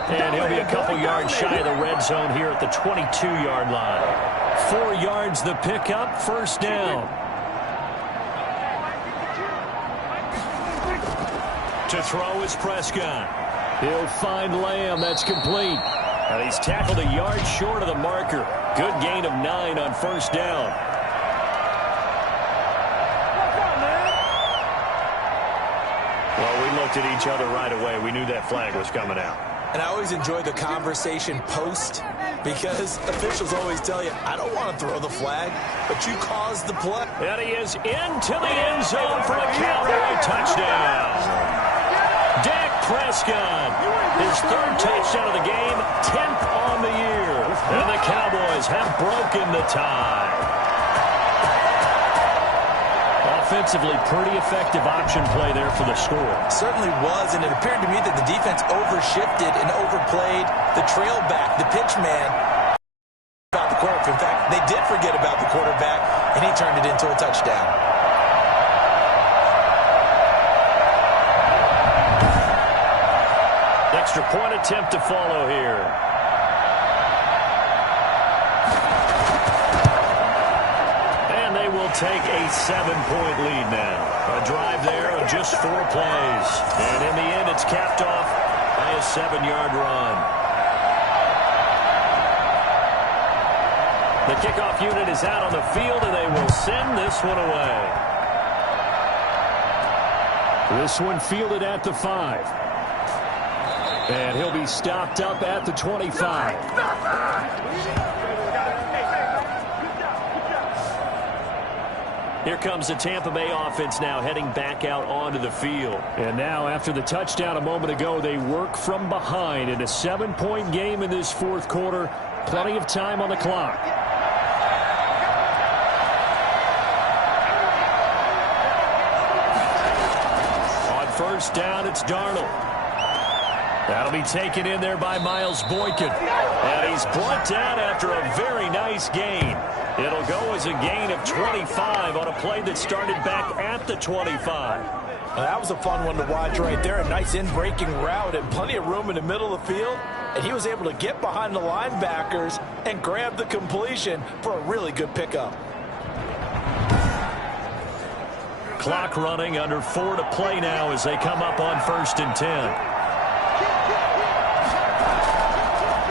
And he'll be a couple yards shy of the red zone here at the 22-yard line. 4 yards the pickup, 1st down. To throw is Prescott. He'll find Lamb. That's complete. And he's tackled a yard short of the marker. Good gain of 9 on 1st down. Well, we looked at each other right away. We knew that flag was coming out. And I always enjoy the conversation post because officials always tell you, I don't want to throw the flag, but you caused the play. And he is into the end zone for a Cowboy touchdown. Dak Prescott, his 3rd touchdown of the game, 10th on the year. And the Cowboys have broken the tie. Offensively, pretty effective option play there for the score. Certainly was, and it appeared to me that the defense overshifted and overplayed the trail back, the pitch man. About the quarterback. In fact, they did forget about the quarterback, and he turned it into a touchdown. Extra point attempt to follow here. And they will take a 7-point lead now. A drive there of just 4 plays. And in the end, it's capped off by a 7-yard run. The kickoff unit is out on the field, and they will send this one away. This one fielded at the 5. And he'll be stopped up at the 25. Here comes the Tampa Bay offense now heading back out onto the field. And now after the touchdown a moment ago, they work from behind in a 7-point game in this 4th quarter. Plenty of time on the clock. On 1st down, it's Darnold. That'll be taken in there by Miles Boykin. And he's brought down after a very nice gain. It'll go as a gain of 25 on a play that started back at the 25. That was a fun one to watch right there. A nice in-breaking route and plenty of room in the middle of the field. And he was able to get behind the linebackers and grab the completion for a really good pickup. Clock running, under 4 to play now as they come up on 1st and 10.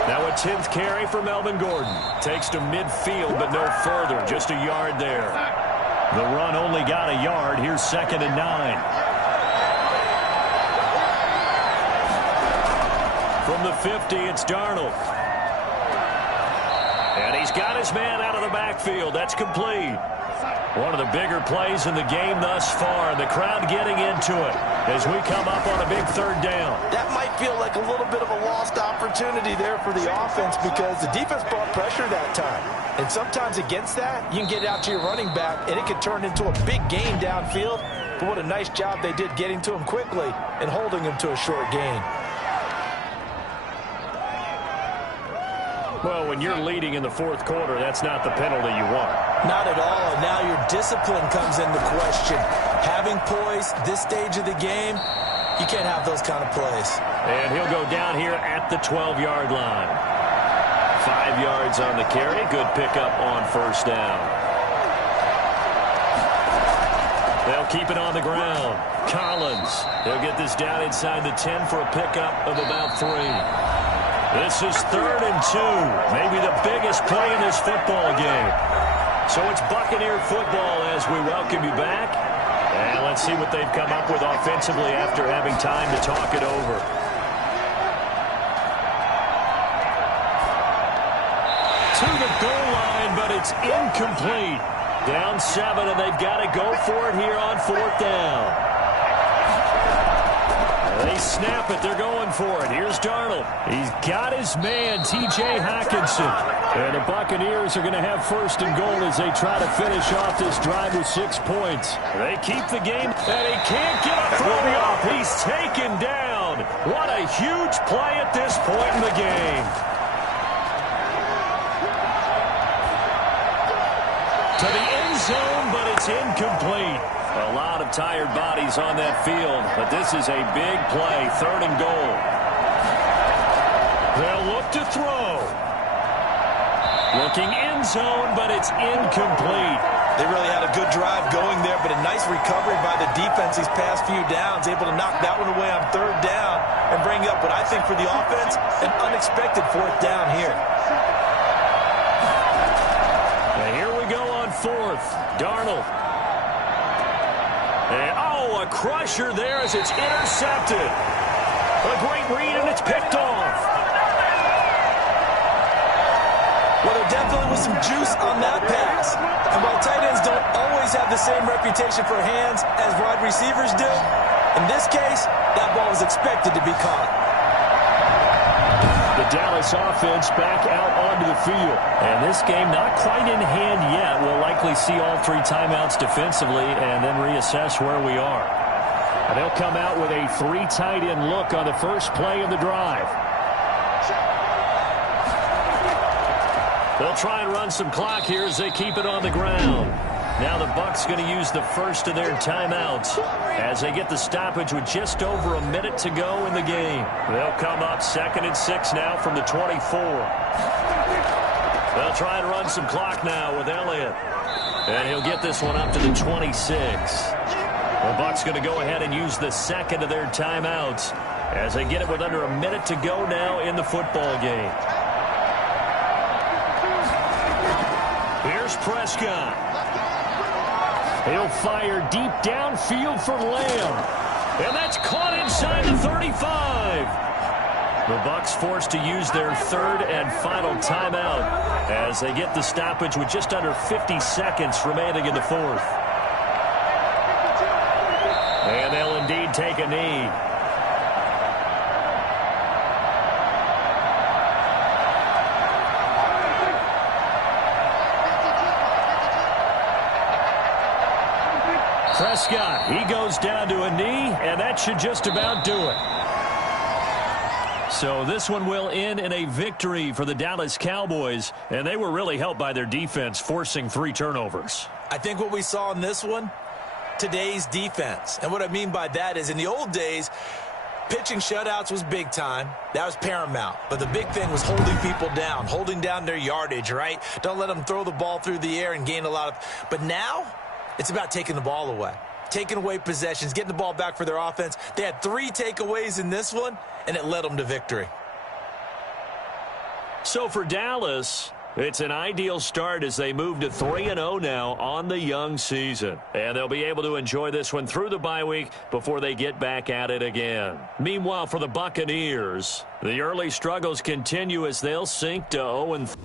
Now a 10th carry for Melvin Gordon. Takes to midfield, but no further. Just a yard there. The run only got a yard. Here's 2nd and 9. From the 50, it's Darnold. And he's got his man out of the backfield. That's complete. One of the bigger plays in the game thus far. The crowd getting into it as we come up on a big 3rd down. That might feel like a little bit of a lost opportunity there for the offense because the defense brought pressure that time. And sometimes against that, you can get it out to your running back, and it can turn into a big gain downfield. But what a nice job they did getting to him quickly and holding him to a short gain. Well, when you're leading in the 4th quarter, that's not the penalty you want. Not at all, and now your discipline comes into question. Having poise this stage of the game, you can't have those kind of plays. And he'll go down here at the 12-yard line. 5 yards on the carry. Good pickup on 1st down. They'll keep it on the ground. Collins, he'll get this down inside the 10 for a pickup of about 3. This is 3rd and 2, maybe the biggest play in this football game. So it's Buccaneer football as we welcome you back. And let's see what they've come up with offensively after having time to talk it over. To the goal line, but it's incomplete. Down 7, and they've got to go for it here on 4th down. They snap it. They're going for it. Here's Darnold. He's got his man, T.J. Hockenson. And the Buccaneers are going to have 1st and goal as they try to finish off this drive with 6 points. They keep the game, and he can't get a throw off. He's taken down. What a huge play at this point in the game. To the end zone, but it's incomplete. A lot of tired bodies on that field, but this is a big play, 3rd and goal. They'll look to throw. Looking end zone, but it's incomplete. They really had a good drive going there, but a nice recovery by the defense these past few downs, able to knock that one away on 3rd down and bring up what I think for the offense, an unexpected 4th down here. And here we go on 4th. Darnold. And, a crusher there as it's intercepted. A great read, and it's picked off. Well, there definitely was some juice on that pass. And while tight ends don't always have the same reputation for hands as wide receivers do, in this case, that ball was expected to be caught. The Dallas offense back out onto the field. And this game not quite in hand yet. We'll likely see all 3 timeouts defensively and then reassess where we are. And they'll come out with a 3 tight end look on the first play of the drive. They'll try and run some clock here as they keep it on the ground. Now the Bucs going to use the first of their timeouts as they get the stoppage with just over a minute to go in the game. They'll come up 2nd and 6 now from the 24. They'll try and run some clock now with Elliott. And he'll get this one up to the 26. The Bucs going to go ahead and use the 2nd of their timeouts as they get it with under a minute to go now in the football game. Here's Prescott. He'll fire deep downfield for Lamb. And that's caught inside the 35. The Bucs forced to use their 3rd and final timeout as they get the stoppage with just under 50 seconds remaining in the 4th. And they'll indeed take a knee. Prescott, he goes down to a knee, and that should just about do it. So this one will end in a victory for the Dallas Cowboys, and they were really helped by their defense forcing 3 turnovers. I think what we saw in this one, today's defense. And what I mean by that is in the old days, pitching shutouts was big time. That was paramount. But the big thing was holding people down, holding down their yardage, right? Don't let them throw the ball through the air and gain a lot of... But now, it's about taking the ball away. Taking away possessions, getting the ball back for their offense. They had 3 takeaways in this one, and it led them to victory. So for Dallas, it's an ideal start as they move to 3-0 now on the young season. And they'll be able to enjoy this one through the bye week before they get back at it again. Meanwhile, for the Buccaneers, the early struggles continue as they'll sink to 0-3.